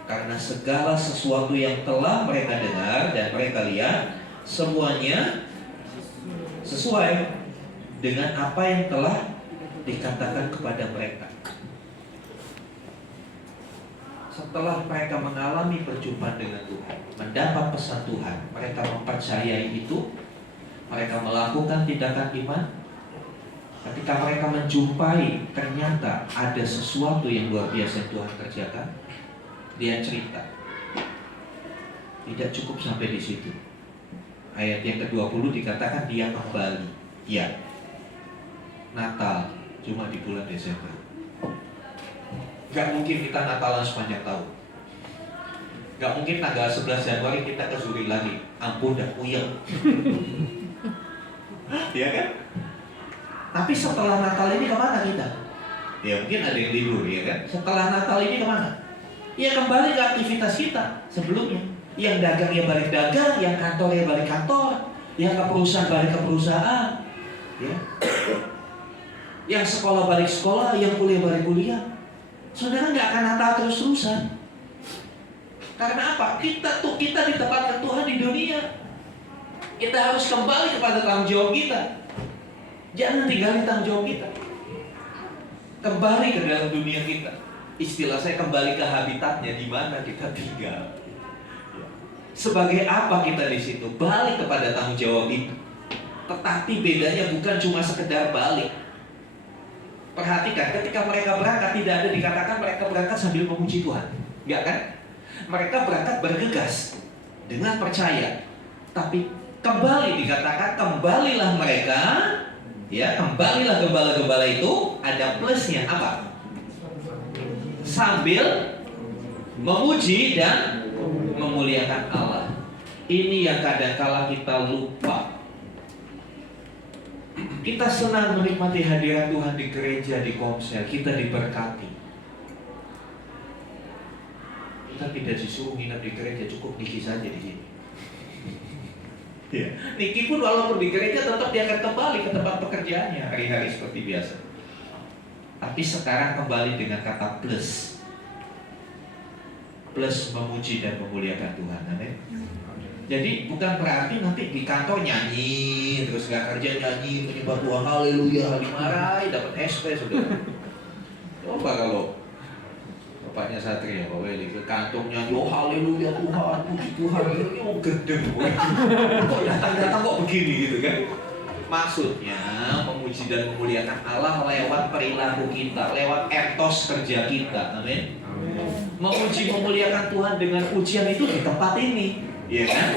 karena segala sesuatu yang telah mereka dengar dan mereka lihat, semuanya sesuai dengan apa yang telah dikatakan kepada mereka. Setelah mereka mengalami perjumpaan dengan Tuhan, mendapat pesan Tuhan, mereka mempercayai itu, mereka melakukan tindakan iman. Ketika mereka menjumpai ternyata ada sesuatu yang luar biasa yang Tuhan kerjakan, dia cerita. Tidak cukup sampai di situ. Ayat yang ke-20 dikatakan dia kembali. Ya, Natal cuma di bulan Desember. Gak mungkin kita Natalan sepanjang tahun. Gak mungkin tanggal 11 Januari kita ke Zuri lagi. Ampun dah puyeng. Iya kan? Tapi setelah Natal ini kemana kita? Ya mungkin ada yang libur, ya kan? Setelah Natal ini kemana? Ya kembali ke aktivitas kita sebelumnya. Yang dagang ya balik dagang, yang kantor ya balik kantor, yang ke perusahaan balik ke perusahaan, ya. Yang sekolah balik sekolah, yang kuliah balik kuliah. Saudara nggak akan Natal terus-terusan. Karena apa? Kita ditempatkan Tuhan di dunia. Kita harus kembali kepada tanggung jawab kita. Jangan tinggalin tanggung jawab kita. Kembali ke dalam dunia kita. Istilah saya kembali ke habitatnya, di mana kita tinggal. Sebagai apa kita di situ? Balik kepada tanggung jawab itu. Tetapi bedanya bukan cuma sekedar balik. Perhatikan, ketika mereka berangkat tidak ada dikatakan mereka berangkat sambil memuji Tuhan. Enggak kan? Mereka berangkat bergegas dengan percaya. Tapi kembali dikatakan kembalilah mereka, ya, kembalilah gembala-gembala itu, ada plusnya apa? Sambil memuji dan memuliakan Allah. Ini yang kadang-kala kita lupa. Kita senang menikmati hadirat Tuhan di gereja, di komsel, kita diberkati. Kita tidak disuruh nginep di gereja, cukup Niki saja di sini. Ya. Niki pun walaupun di gereja tetap dia akan kembali ke tempat pekerjaannya hari-hari seperti biasa. Tapi sekarang kembali dengan kata plus. Plus memuji dan memuliakan Tuhan. Amin. Jadi bukan berarti nanti di kantor nyanyi, terus gak kerja nyanyi, menyembah Tuhan, haleluya, dimarahi, dapat SP sudah. Coba kalau bapaknya Satria, Pak Weli ke kantor nyanyi, oh haleluya Tuhan, puji Tuhan, ini oh gendeng. Kok datang-datang kok begini gitu kan? Maksudnya memuji dan memuliakan Allah lewat perilaku kita, lewat etos kerja kita. Amin. Memuji memuliakan Tuhan dengan pujian itu di tempat ini. ya kan?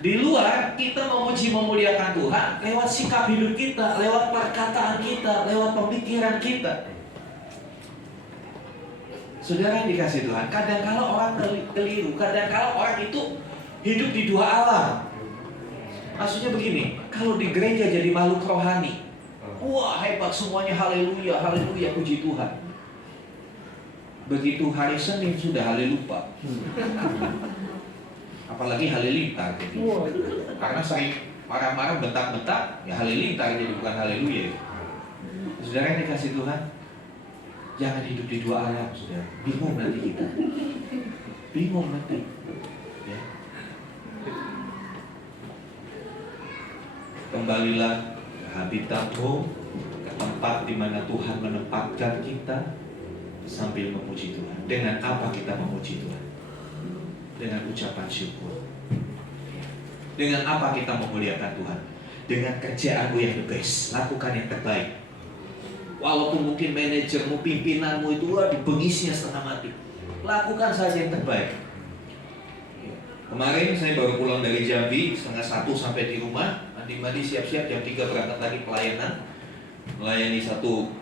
Di luar kita memuji memuliakan Tuhan lewat sikap hidup kita, lewat perkataan kita, lewat pemikiran kita. Saudara yang dikasih Tuhan, kadang kalau orang keliru, kadang kalau orang itu hidup di dua alam. Maksudnya begini, kalau di gereja jadi makhluk rohani, wah hebat semuanya, haleluya, haleluya, puji Tuhan. Begitu hari Senin sudah haleluya. Apalagi halilintar gitu. Karena sering marah-marah, bentak-bentak, ya halilintar jadi bukan haleluya. Saudara yang dikasih Tuhan, jangan hidup di dua alam, saudara. Bingung nanti kita. Bingung nanti. Ya. Kembalilah ke habitatmu, ke tempat di mana Tuhan menempatkan kita, sambil memuji Tuhan. Dengan apa kita memuji Tuhan? Dengan ucapan syukur. Dengan apa kita memuliakan Tuhan? Dengan kerjaanmu yang the best. Lakukan yang terbaik. Walaupun mungkin manajermu, pimpinanmu itu dibengisnya setengah mati, lakukan saja yang terbaik. Kemarin saya baru pulang dari Jambi, 12:30 sampai di rumah. Mandi-mandi siap-siap, jam 3 berangkat lagi pelayanan. Melayani satu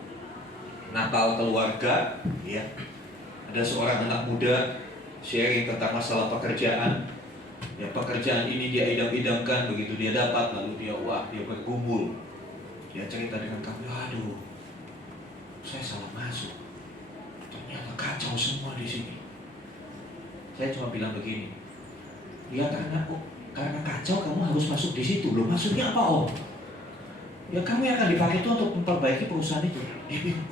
Natal keluarga, ya. Ada seorang anak muda sharing tentang masalah pekerjaan. Ya, pekerjaan ini dia idam-idamkan, begitu dia dapat, lalu dia bergumul. Dia cerita dengan kami, aduh, saya salah masuk. Ternyata kacau semua di sini. Saya cuma bilang begini, ya karena kacau kamu harus masuk di situ. Loh, maksudnya apa, Om? Ya kamu yang akan dipakai itu untuk memperbaiki perusahaan itu. Dia bingung,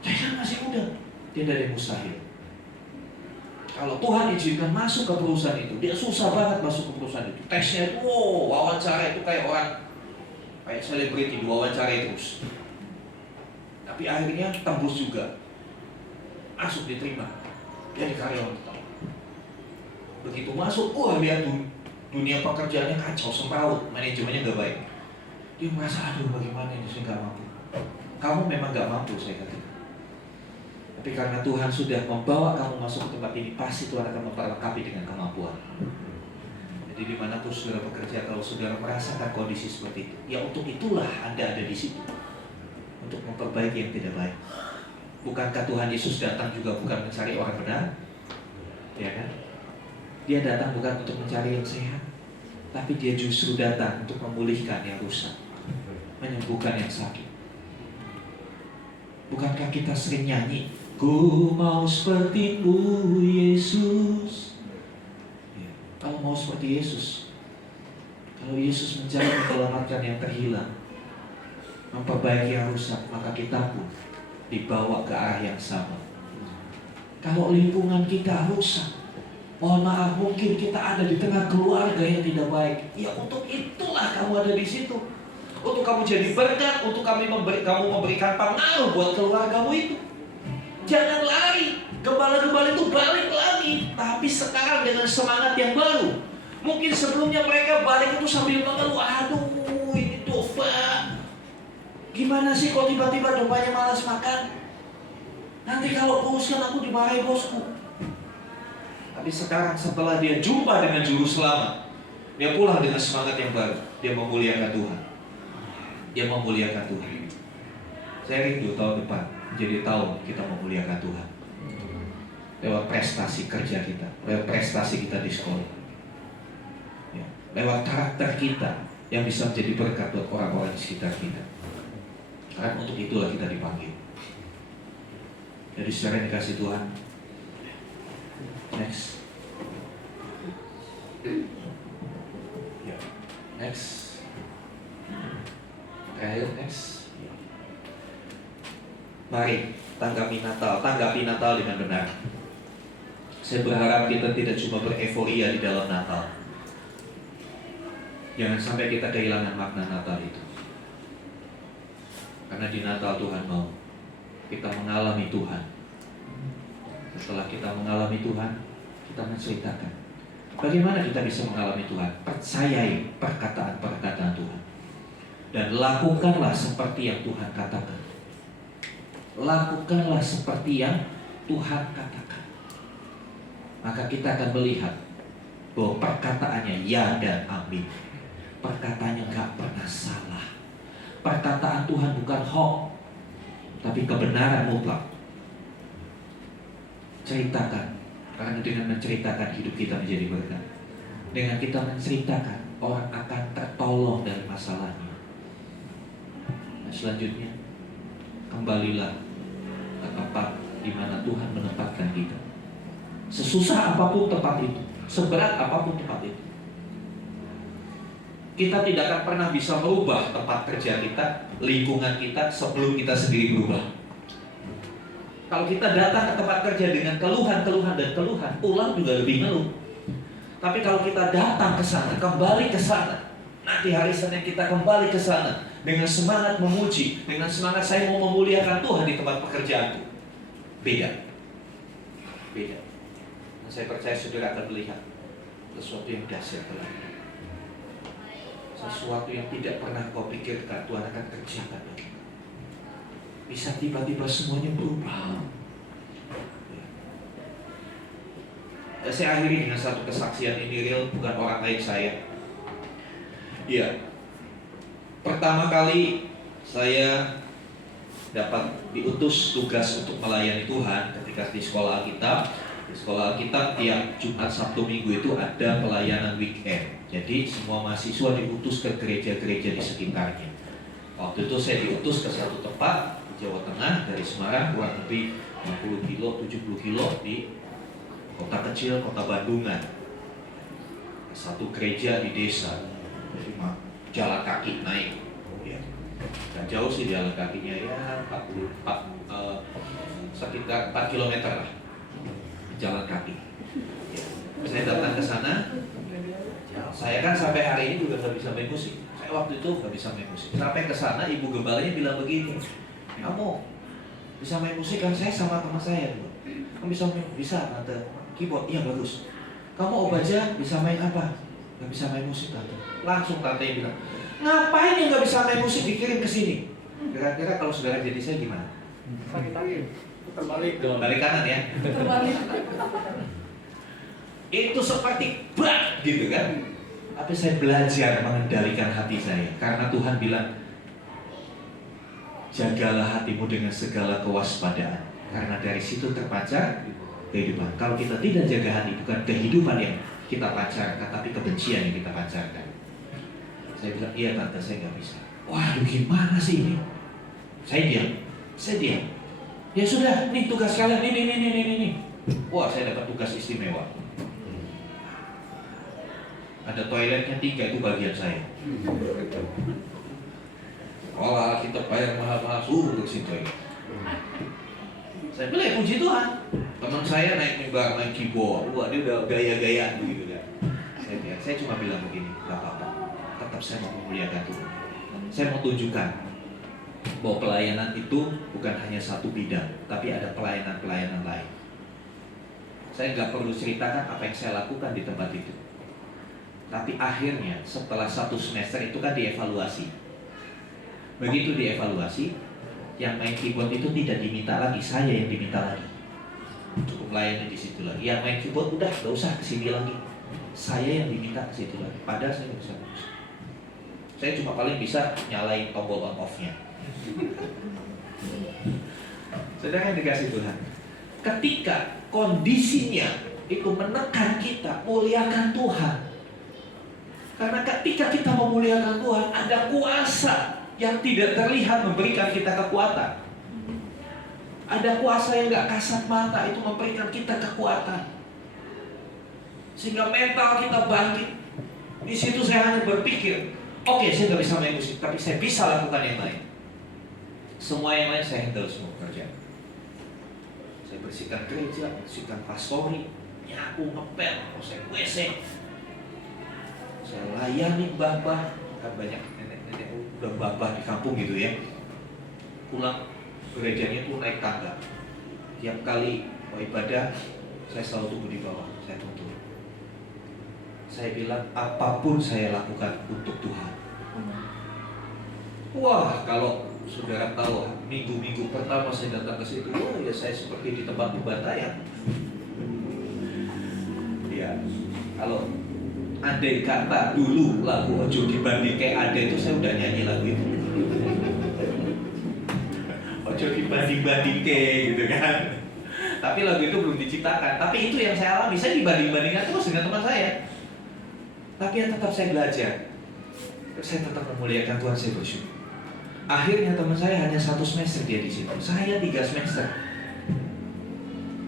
saya kan masih muda. Tidak ada yang mustahil. Kalau Tuhan izinkan masuk ke perusahaan itu, dia susah banget masuk ke perusahaan itu. Tesnya itu, wawancara itu kayak selebriti, diwawancarai terus. Tapi akhirnya tembus juga, masuk diterima, jadi karyawan tetap. Begitu masuk, lihat dunia pekerjaannya kacau, semrawut, manajemennya gak baik. Dia merasa, aduh bagaimana ini, saya gak mampu. Kamu memang gak mampu, saya katakan. Tapi karena Tuhan sudah membawa kamu masuk ke tempat ini, pasti Tuhan akan memperlengkapi dengan kemampuan. Jadi dimanapun saudara bekerja, kalau saudara merasakan kondisi seperti itu, ya untuk itulah Anda ada di situ, untuk memperbaiki yang tidak baik. Bukankah Tuhan Yesus datang juga bukan mencari orang benar? Ya kan? Dia datang bukan untuk mencari yang sehat, tapi dia justru datang untuk memulihkan yang rusak, menyembuhkan yang sakit. Bukankah kita sering nyanyi, ku mau seperti-Mu Yesus? Ya, kalau mau seperti Yesus, kalau Yesus mencari menyelamatkan yang terhilang, memperbaiki yang rusak, maka kita pun dibawa ke arah yang sama. Kalau lingkungan kita rusak, mohon maaf, mungkin kita ada di tengah keluarga yang tidak baik, ya untuk itulah kamu ada di situ, untuk kamu jadi berkat, untuk kamu memberikan pengaruh buat keluargamu itu. Jangan lari, gembala-gembala itu balik lagi, tapi sekarang dengan semangat yang baru. Mungkin sebelumnya mereka balik itu sambil mengeluh, aduh ini domba, gimana sih kok tiba-tiba dombanya malas makan? Nanti kalau kuruskan aku dimarahi bosku. Tapi sekarang setelah dia jumpa dengan Juru Selamat, dia pulang dengan semangat yang baru. Dia memuliakan Tuhan. Dia memuliakan Tuhan. Saya rindu tahun depan jadi tahun kita memuliakan Tuhan. Lewat prestasi kerja kita, lewat prestasi kita di sekolah, ya, lewat karakter kita yang bisa menjadi berkat buat orang-orang di sekitar kita. Karena untuk itulah kita dipanggil. Jadi secara yang dikasih Tuhan. Next. Ya. Next. Terakhir, next. Mari tanggapi Natal dengan benar. Saya berharap kita tidak cuma bereforia di dalam Natal. Jangan sampai kita kehilangan makna Natal itu. Karena di Natal Tuhan mau kita mengalami Tuhan. Setelah kita mengalami Tuhan, kita menceritakan bagaimana kita bisa mengalami Tuhan. Percayai perkataan-perkataan Tuhan, dan lakukanlah seperti yang Tuhan katakan. Lakukanlah seperti yang Tuhan katakan. Maka kita akan melihat bahwa perkataannya ya dan amin. Perkataannya gak pernah salah. Perkataan Tuhan bukan hoax, tapi kebenaran mutlak. Ceritakan, karena dengan menceritakan hidup kita menjadi berkat. Dengan kita menceritakan, orang akan tertolong dari masalahnya. Nah, selanjutnya, kembalilah ke tempat di mana Tuhan menempatkan kita. Sesusah apapun tempat itu, seberat apapun tempat itu, kita tidak akan pernah bisa merubah tempat kerja kita, lingkungan kita sebelum kita sendiri berubah. Kalau kita datang ke tempat kerja dengan keluhan, dan keluhan, pulang juga lebih ngeluh. Tapi kalau kita datang ke sana, kembali ke sana, nanti hari Senin kita kembali ke sana dengan semangat memuji, dengan semangat saya mau memuliakan Tuhan di tempat pekerjaanku. Beda. Dan saya percaya saudara akan melihat sesuatu yang dahsyat dalam hidup. Sesuatu yang tidak pernah kau pikirkan Tuhan akan kerjakan bagi kau. Bisa tiba-tiba semuanya berubah. Ya, saya akhiri dengan satu kesaksian, ini real, bukan orang lain saya. Ya, pertama kali saya dapat diutus tugas untuk melayani Tuhan ketika di sekolah Alkitab. Di sekolah Alkitab tiap Jumat, Sabtu, Minggu itu ada pelayanan weekend. Jadi semua mahasiswa diutus ke gereja-gereja di sekitarnya. Waktu itu saya diutus ke satu tempat di Jawa Tengah, dari Semarang, kurang lebih 60 kilo, 70 kilo di kota kecil, kota Bandungan. Satu gereja di desa, jadi jalan kaki naik. Ya. Dan jauh sih jalan kakinya, ya sekitar 4 km lah jalan kaki. Ya. Saya datang ke sana. Saya kan sampai hari ini juga nggak bisa main musik. Saya waktu itu nggak bisa main musik. Sampai ke sana, ibu gembalanya bilang begini, kamu bisa main musik kan? Saya sama teman saya dulu. Kamu bisa main? Bisa, tante. Keyboard, iya bagus. Kamu Obaja bisa main apa? Nggak bisa main musik, tante. Langsung tante yang bilang, ngapain yang nggak bisa main musik dikirim ke sini? Kira-kira kalau saudara jadi saya gimana? Sakit. Terbalik. Balik kanan ya. Terbalik. Itu seperti bak gitu kan. Tapi saya belajar mengendalikan hati saya, karena Tuhan bilang, jagalah hatimu dengan segala kewaspadaan, karena dari situ terpancar kehidupan. Kalau kita tidak jaga hati, bukan kehidupan yang kita pancarkan, tapi kebencian yang kita pancarkan. Saya bilang, iya tante, saya nggak bisa. Waduh, gimana sih ini? Saya diam. Ya sudah, nih tugas kalian, ini. Wah, saya dapat tugas istimewa. Ada toiletnya 3, itu bagian saya. Olah, kita bayar mahal-mahal suruh untuk si toilet. Saya bilang, puji Tuhan. Teman saya naik mimbar, main keyboard. Wah, dia udah gaya-gayaan begitu kan. Saya cuma bilang begini, gak apa-apa. Tetap saya mau memuliakan Tuhan. Saya mau tunjukkan bahwa pelayanan itu bukan hanya satu bidang, tapi ada pelayanan-pelayanan lain. Saya nggak perlu ceritakan apa yang saya lakukan di tempat itu. Tapi akhirnya setelah 1 semester itu kan dievaluasi. Begitu dievaluasi, yang main keyboard itu tidak diminta lagi, saya yang diminta lagi. Cukup melayani di situ lagi. Yang main keyboard udah nggak usah kesini lagi. Saya yang diminta ke situ lagi. Padahal saya nggak bisa musik. Saya cuma paling bisa nyalain tombol on off-nya. Saudara yang dikasih Tuhan, ketika kondisinya itu menekan kita, muliakan Tuhan. Karena ketika kita memuliakan Tuhan, ada kuasa yang tidak terlihat memberikan kita kekuatan. Ada kuasa yang gak kasat mata, itu memberikan kita kekuatan. Sehingga mental kita bangkit. Di situ saya hanya berpikir, oke, saya gak bisa main musik, tapi saya bisa lakukan yang lain. Semua yang lain saya handle semua kerjaan. Saya bersihkan gereja, bersihkan pastori, nyapu, ngepel, proses WC. Saya layani mbah-mbah, kan banyak nenek-nenek udah mbah-mbah di kampung gitu ya. Pulang gerejanya tuh naik tangga. Tiap kali mau ibadah, saya selalu tunggu di bawah, saya tuntut. Saya bilang apapun saya lakukan untuk Tuhan. Wah, kalau saudara tahu minggu-minggu pertama saya datang ke situ, wah ya saya seperti di tempat pembantaian. Ya, kalau Andai kata dulu lagu Ojo Dibanding Kayak Ada itu saya udah nyanyi lagu itu. Ojo dibanding-banding gitu kan. Tapi lagu itu belum diciptakan. Tapi itu yang saya alami. Saya dibanding-bandingkan terus dengan teman saya. Tapi ya tetap saya belajar. Saya tetap memuliakan Tuhan, saya bersyukur. Akhirnya teman saya hanya 1 semester dia di situ. Saya 3 semester.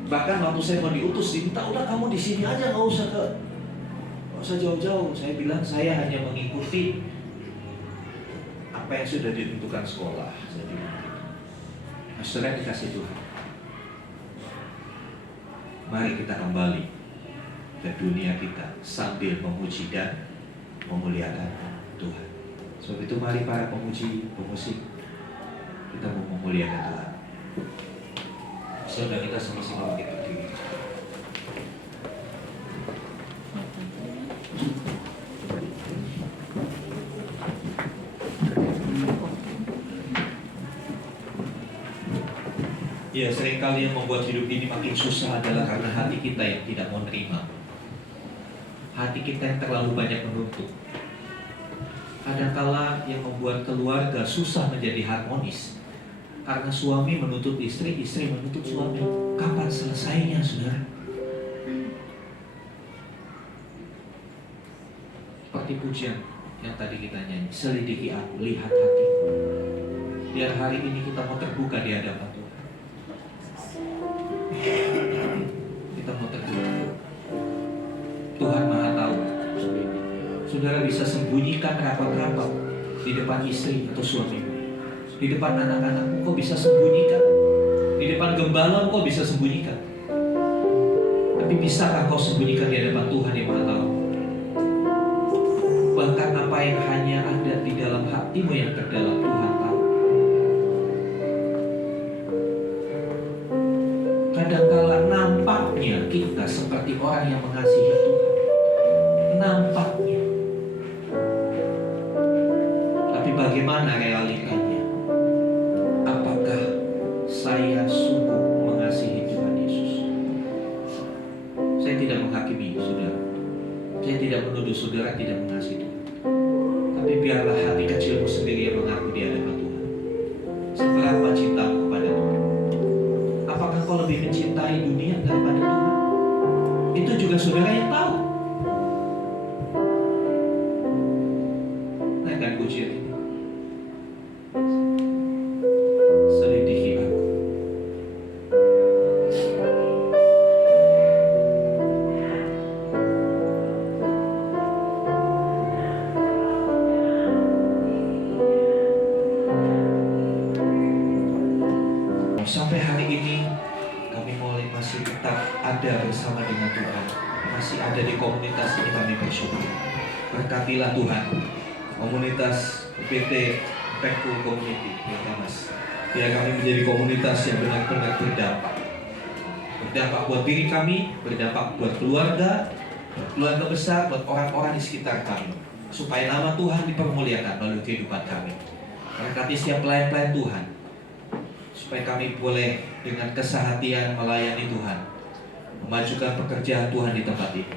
Bahkan waktu saya mau diutus, diminta udah kamu di sini aja, nggak usah jauh-jauh. Saya bilang saya hanya mengikuti apa yang sudah ditentukan sekolah. Saya bilang gitu. Nah, saudara dikasih Tuhan. Mari kita kembali ke dunia kita sambil memuji dan memuliakan Tuhan. Sebab itu mari para pemuji, pemusik, kita mau memuliakan Tuhan. Saudara kita sama-sama bangkit berdiri. Ya, seringkali yang membuat hidup ini makin susah adalah karena hati kita yang tidak mau terima. Hati kita yang terlalu banyak menuntut. Kadangkala yang membuat keluarga susah menjadi harmonis karena suami menuntut istri, istri menuntut suami. Kapan selesainya, saudara? Seperti pujian yang tadi kita nyanyi, selidiki aku, lihat hatiku. Biar hari ini kita mau terbuka di hadapan Tuhan. Kita mau terbuka. Tuhan Maha Tahu. Saudara bisa sembunyikan rapat-rapat di depan istri atau suamimu. Di depan anak-anakmu kau bisa sembunyikan. Di depan gembala kau bisa sembunyikan. Tapi bisakah kau sembunyikan di hadapan Tuhan yang Maha Tahu? Bahkan apa yang hanya ada di dalam hatimu yang terdalam, Tuhan tahu. Kadangkala nampaknya kita seperti orang yang mengasihi Tuhan. Nampaknya. Tapi bagaimana realitanya? Apakah saya sungguh mengasihi Tuhan Yesus? Saya tidak menghakimi saudara. Saya tidak menuduh saudara tidak mengasihi Tuhan. Tapi biarlah hati kecilmu sendiri yang mengaku di hadapan Tuhan. Seberapa cintamu kepada Tuhan? Apakah kau lebih mencintai dunia daripada Tuhan? Itu juga saudara yang tahu. Naikkan pujian ini. Selidiki aku. Sampai hari ini kami masih tetap ada bersama dengan Tuhan. Masih ada di komunitas ini, kami bersyukur. Berkatilah Tuhan komunitas PT Thankful Community, ya Mas. Biar kami menjadi komunitas yang benar-benar berdampak. Berdampak buat diri kami, berdampak buat keluarga, buat keluarga besar, buat orang-orang di sekitar kami. Supaya nama Tuhan dipermuliakan melalui kehidupan kami. Berkati setiap pelayan-pelayan Tuhan, supaya kami boleh dengan kesehatian melayani Tuhan, memajukan pekerjaan Tuhan di tempat ini.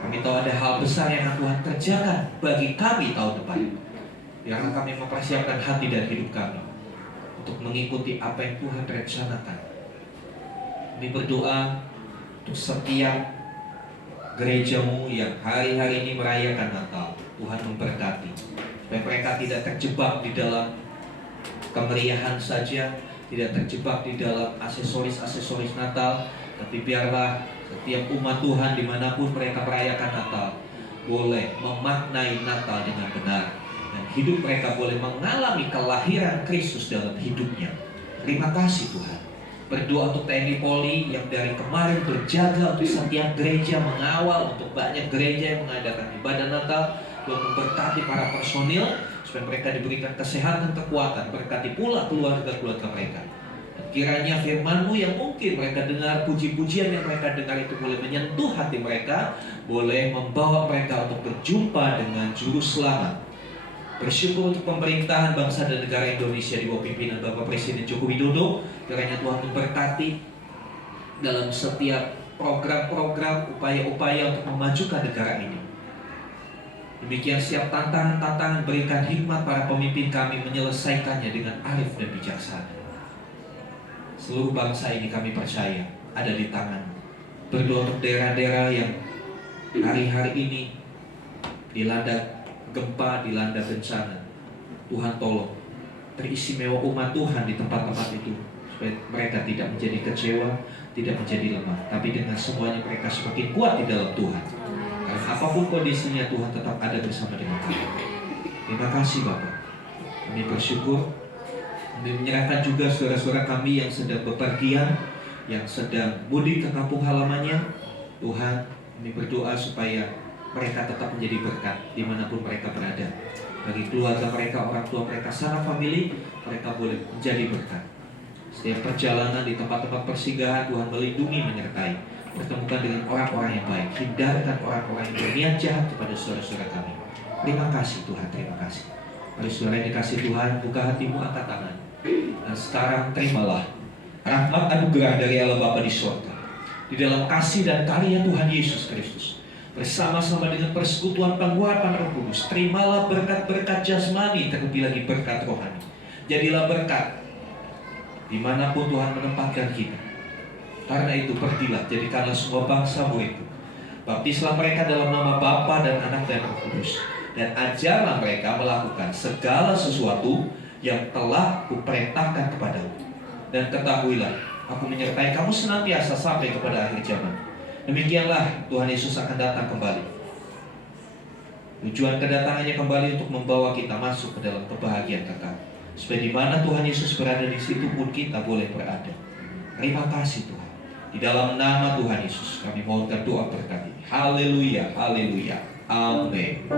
Kami tahu ada hal besar yang Tuhan kerjakan bagi kami tahun depan. Biarlah kami mempersiapkan hati dan hidup kami untuk mengikuti apa yang Tuhan rencanakan. Kami berdoa untuk setiap gerejamu yang hari-hari ini merayakan Natal. Tuhan memberkati supaya mereka tidak terjebak di dalam kemeriahan saja, tidak terjebak di dalam aksesoris-aksesoris Natal, tapi biarlah setiap umat Tuhan dimanapun mereka merayakan Natal boleh memaknai Natal dengan benar, dan hidup mereka boleh mengalami kelahiran Kristus dalam hidupnya. Terima kasih Tuhan. Berdoa untuk TNI Polri yang dari kemarin berjaga untuk setiap gereja, mengawal untuk banyak gereja yang mengadakan ibadah Natal. Tuhan memberkati para personil supaya mereka diberikan kesehatan, kekuatan. Berkati pula keluarga-keluarga mereka. Dan kiranya firman-Mu yang mungkin mereka dengar, puji-pujian yang mereka dengar itu boleh menyentuh hati mereka, boleh membawa mereka untuk berjumpa dengan Juru Selamat. Bersyukur untuk pemerintahan bangsa dan negara Indonesia di bawah pimpinan Bapak Presiden Joko Widodo. Kiranya Tuhan memberkati dalam setiap program-program, upaya-upaya untuk memajukan negara ini. Demikian setiap tantangan-tantangan, berikan hikmat para pemimpin kami menyelesaikannya dengan arif dan bijaksana. Seluruh bangsa ini kami percaya ada di tangan. Berdoa untuk daerah-daerah yang hari-hari ini dilanda gempa, dilanda bencana. Tuhan tolong teristimewa umat Tuhan di tempat-tempat itu, supaya mereka tidak menjadi kecewa, tidak menjadi lemah, tapi dengan semuanya mereka semakin kuat di dalam Tuhan. Karena apapun kondisinya, Tuhan tetap ada bersama dengan kami. Terima kasih Bapak. Kami bersyukur. Kami menyerahkan juga saudara-saudara kami yang sedang bepergian, yang sedang mudik ke kampung halamannya. Tuhan, kami berdoa supaya mereka tetap menjadi berkat dimanapun mereka berada. Bagi keluarga mereka, orang tua mereka, sanak famili, mereka boleh menjadi berkat. Setiap perjalanan di tempat-tempat persinggahan, Tuhan melindungi, menyertai. Pertemukan dengan orang-orang yang baik. Hindarkan orang-orang yang berniat jahat kepada saudara-saudara kami. Terima kasih Tuhan, terima kasih. Mari saudara yang dikasih Tuhan, buka hatimu, angkat tangan. Dan sekarang terimalah rahmat anugerah dari Allah Bapa di surga, di dalam kasih dan karya Tuhan Yesus Kristus, bersama-sama dengan persekutuan penguatan Roh Kudus. Terimalah berkat-berkat jasmani, terlebih lagi berkat rohani. Jadilah berkat dimanapun Tuhan menempatkan kita. Karena itu pergilah, jadikanlah semua bangsa muridku. Baptislah mereka dalam nama Bapa dan Anak dan Roh Kudus, dan ajarlah mereka melakukan segala sesuatu yang telah kuperintahkan kepadamu. Dan ketahuilah, aku menyertai kamu senantiasa sampai kepada akhir zaman. Demikianlah Tuhan Yesus akan datang kembali. Tujuan kedatangannya kembali untuk membawa kita masuk ke dalam kebahagiaan kekal. Supaya di mana Tuhan Yesus berada, di situ pun kita boleh berada. Terima kasih Tuhan. Di dalam nama Tuhan Yesus kami mohonkan doa berkat ini. Haleluya, haleluya, amin.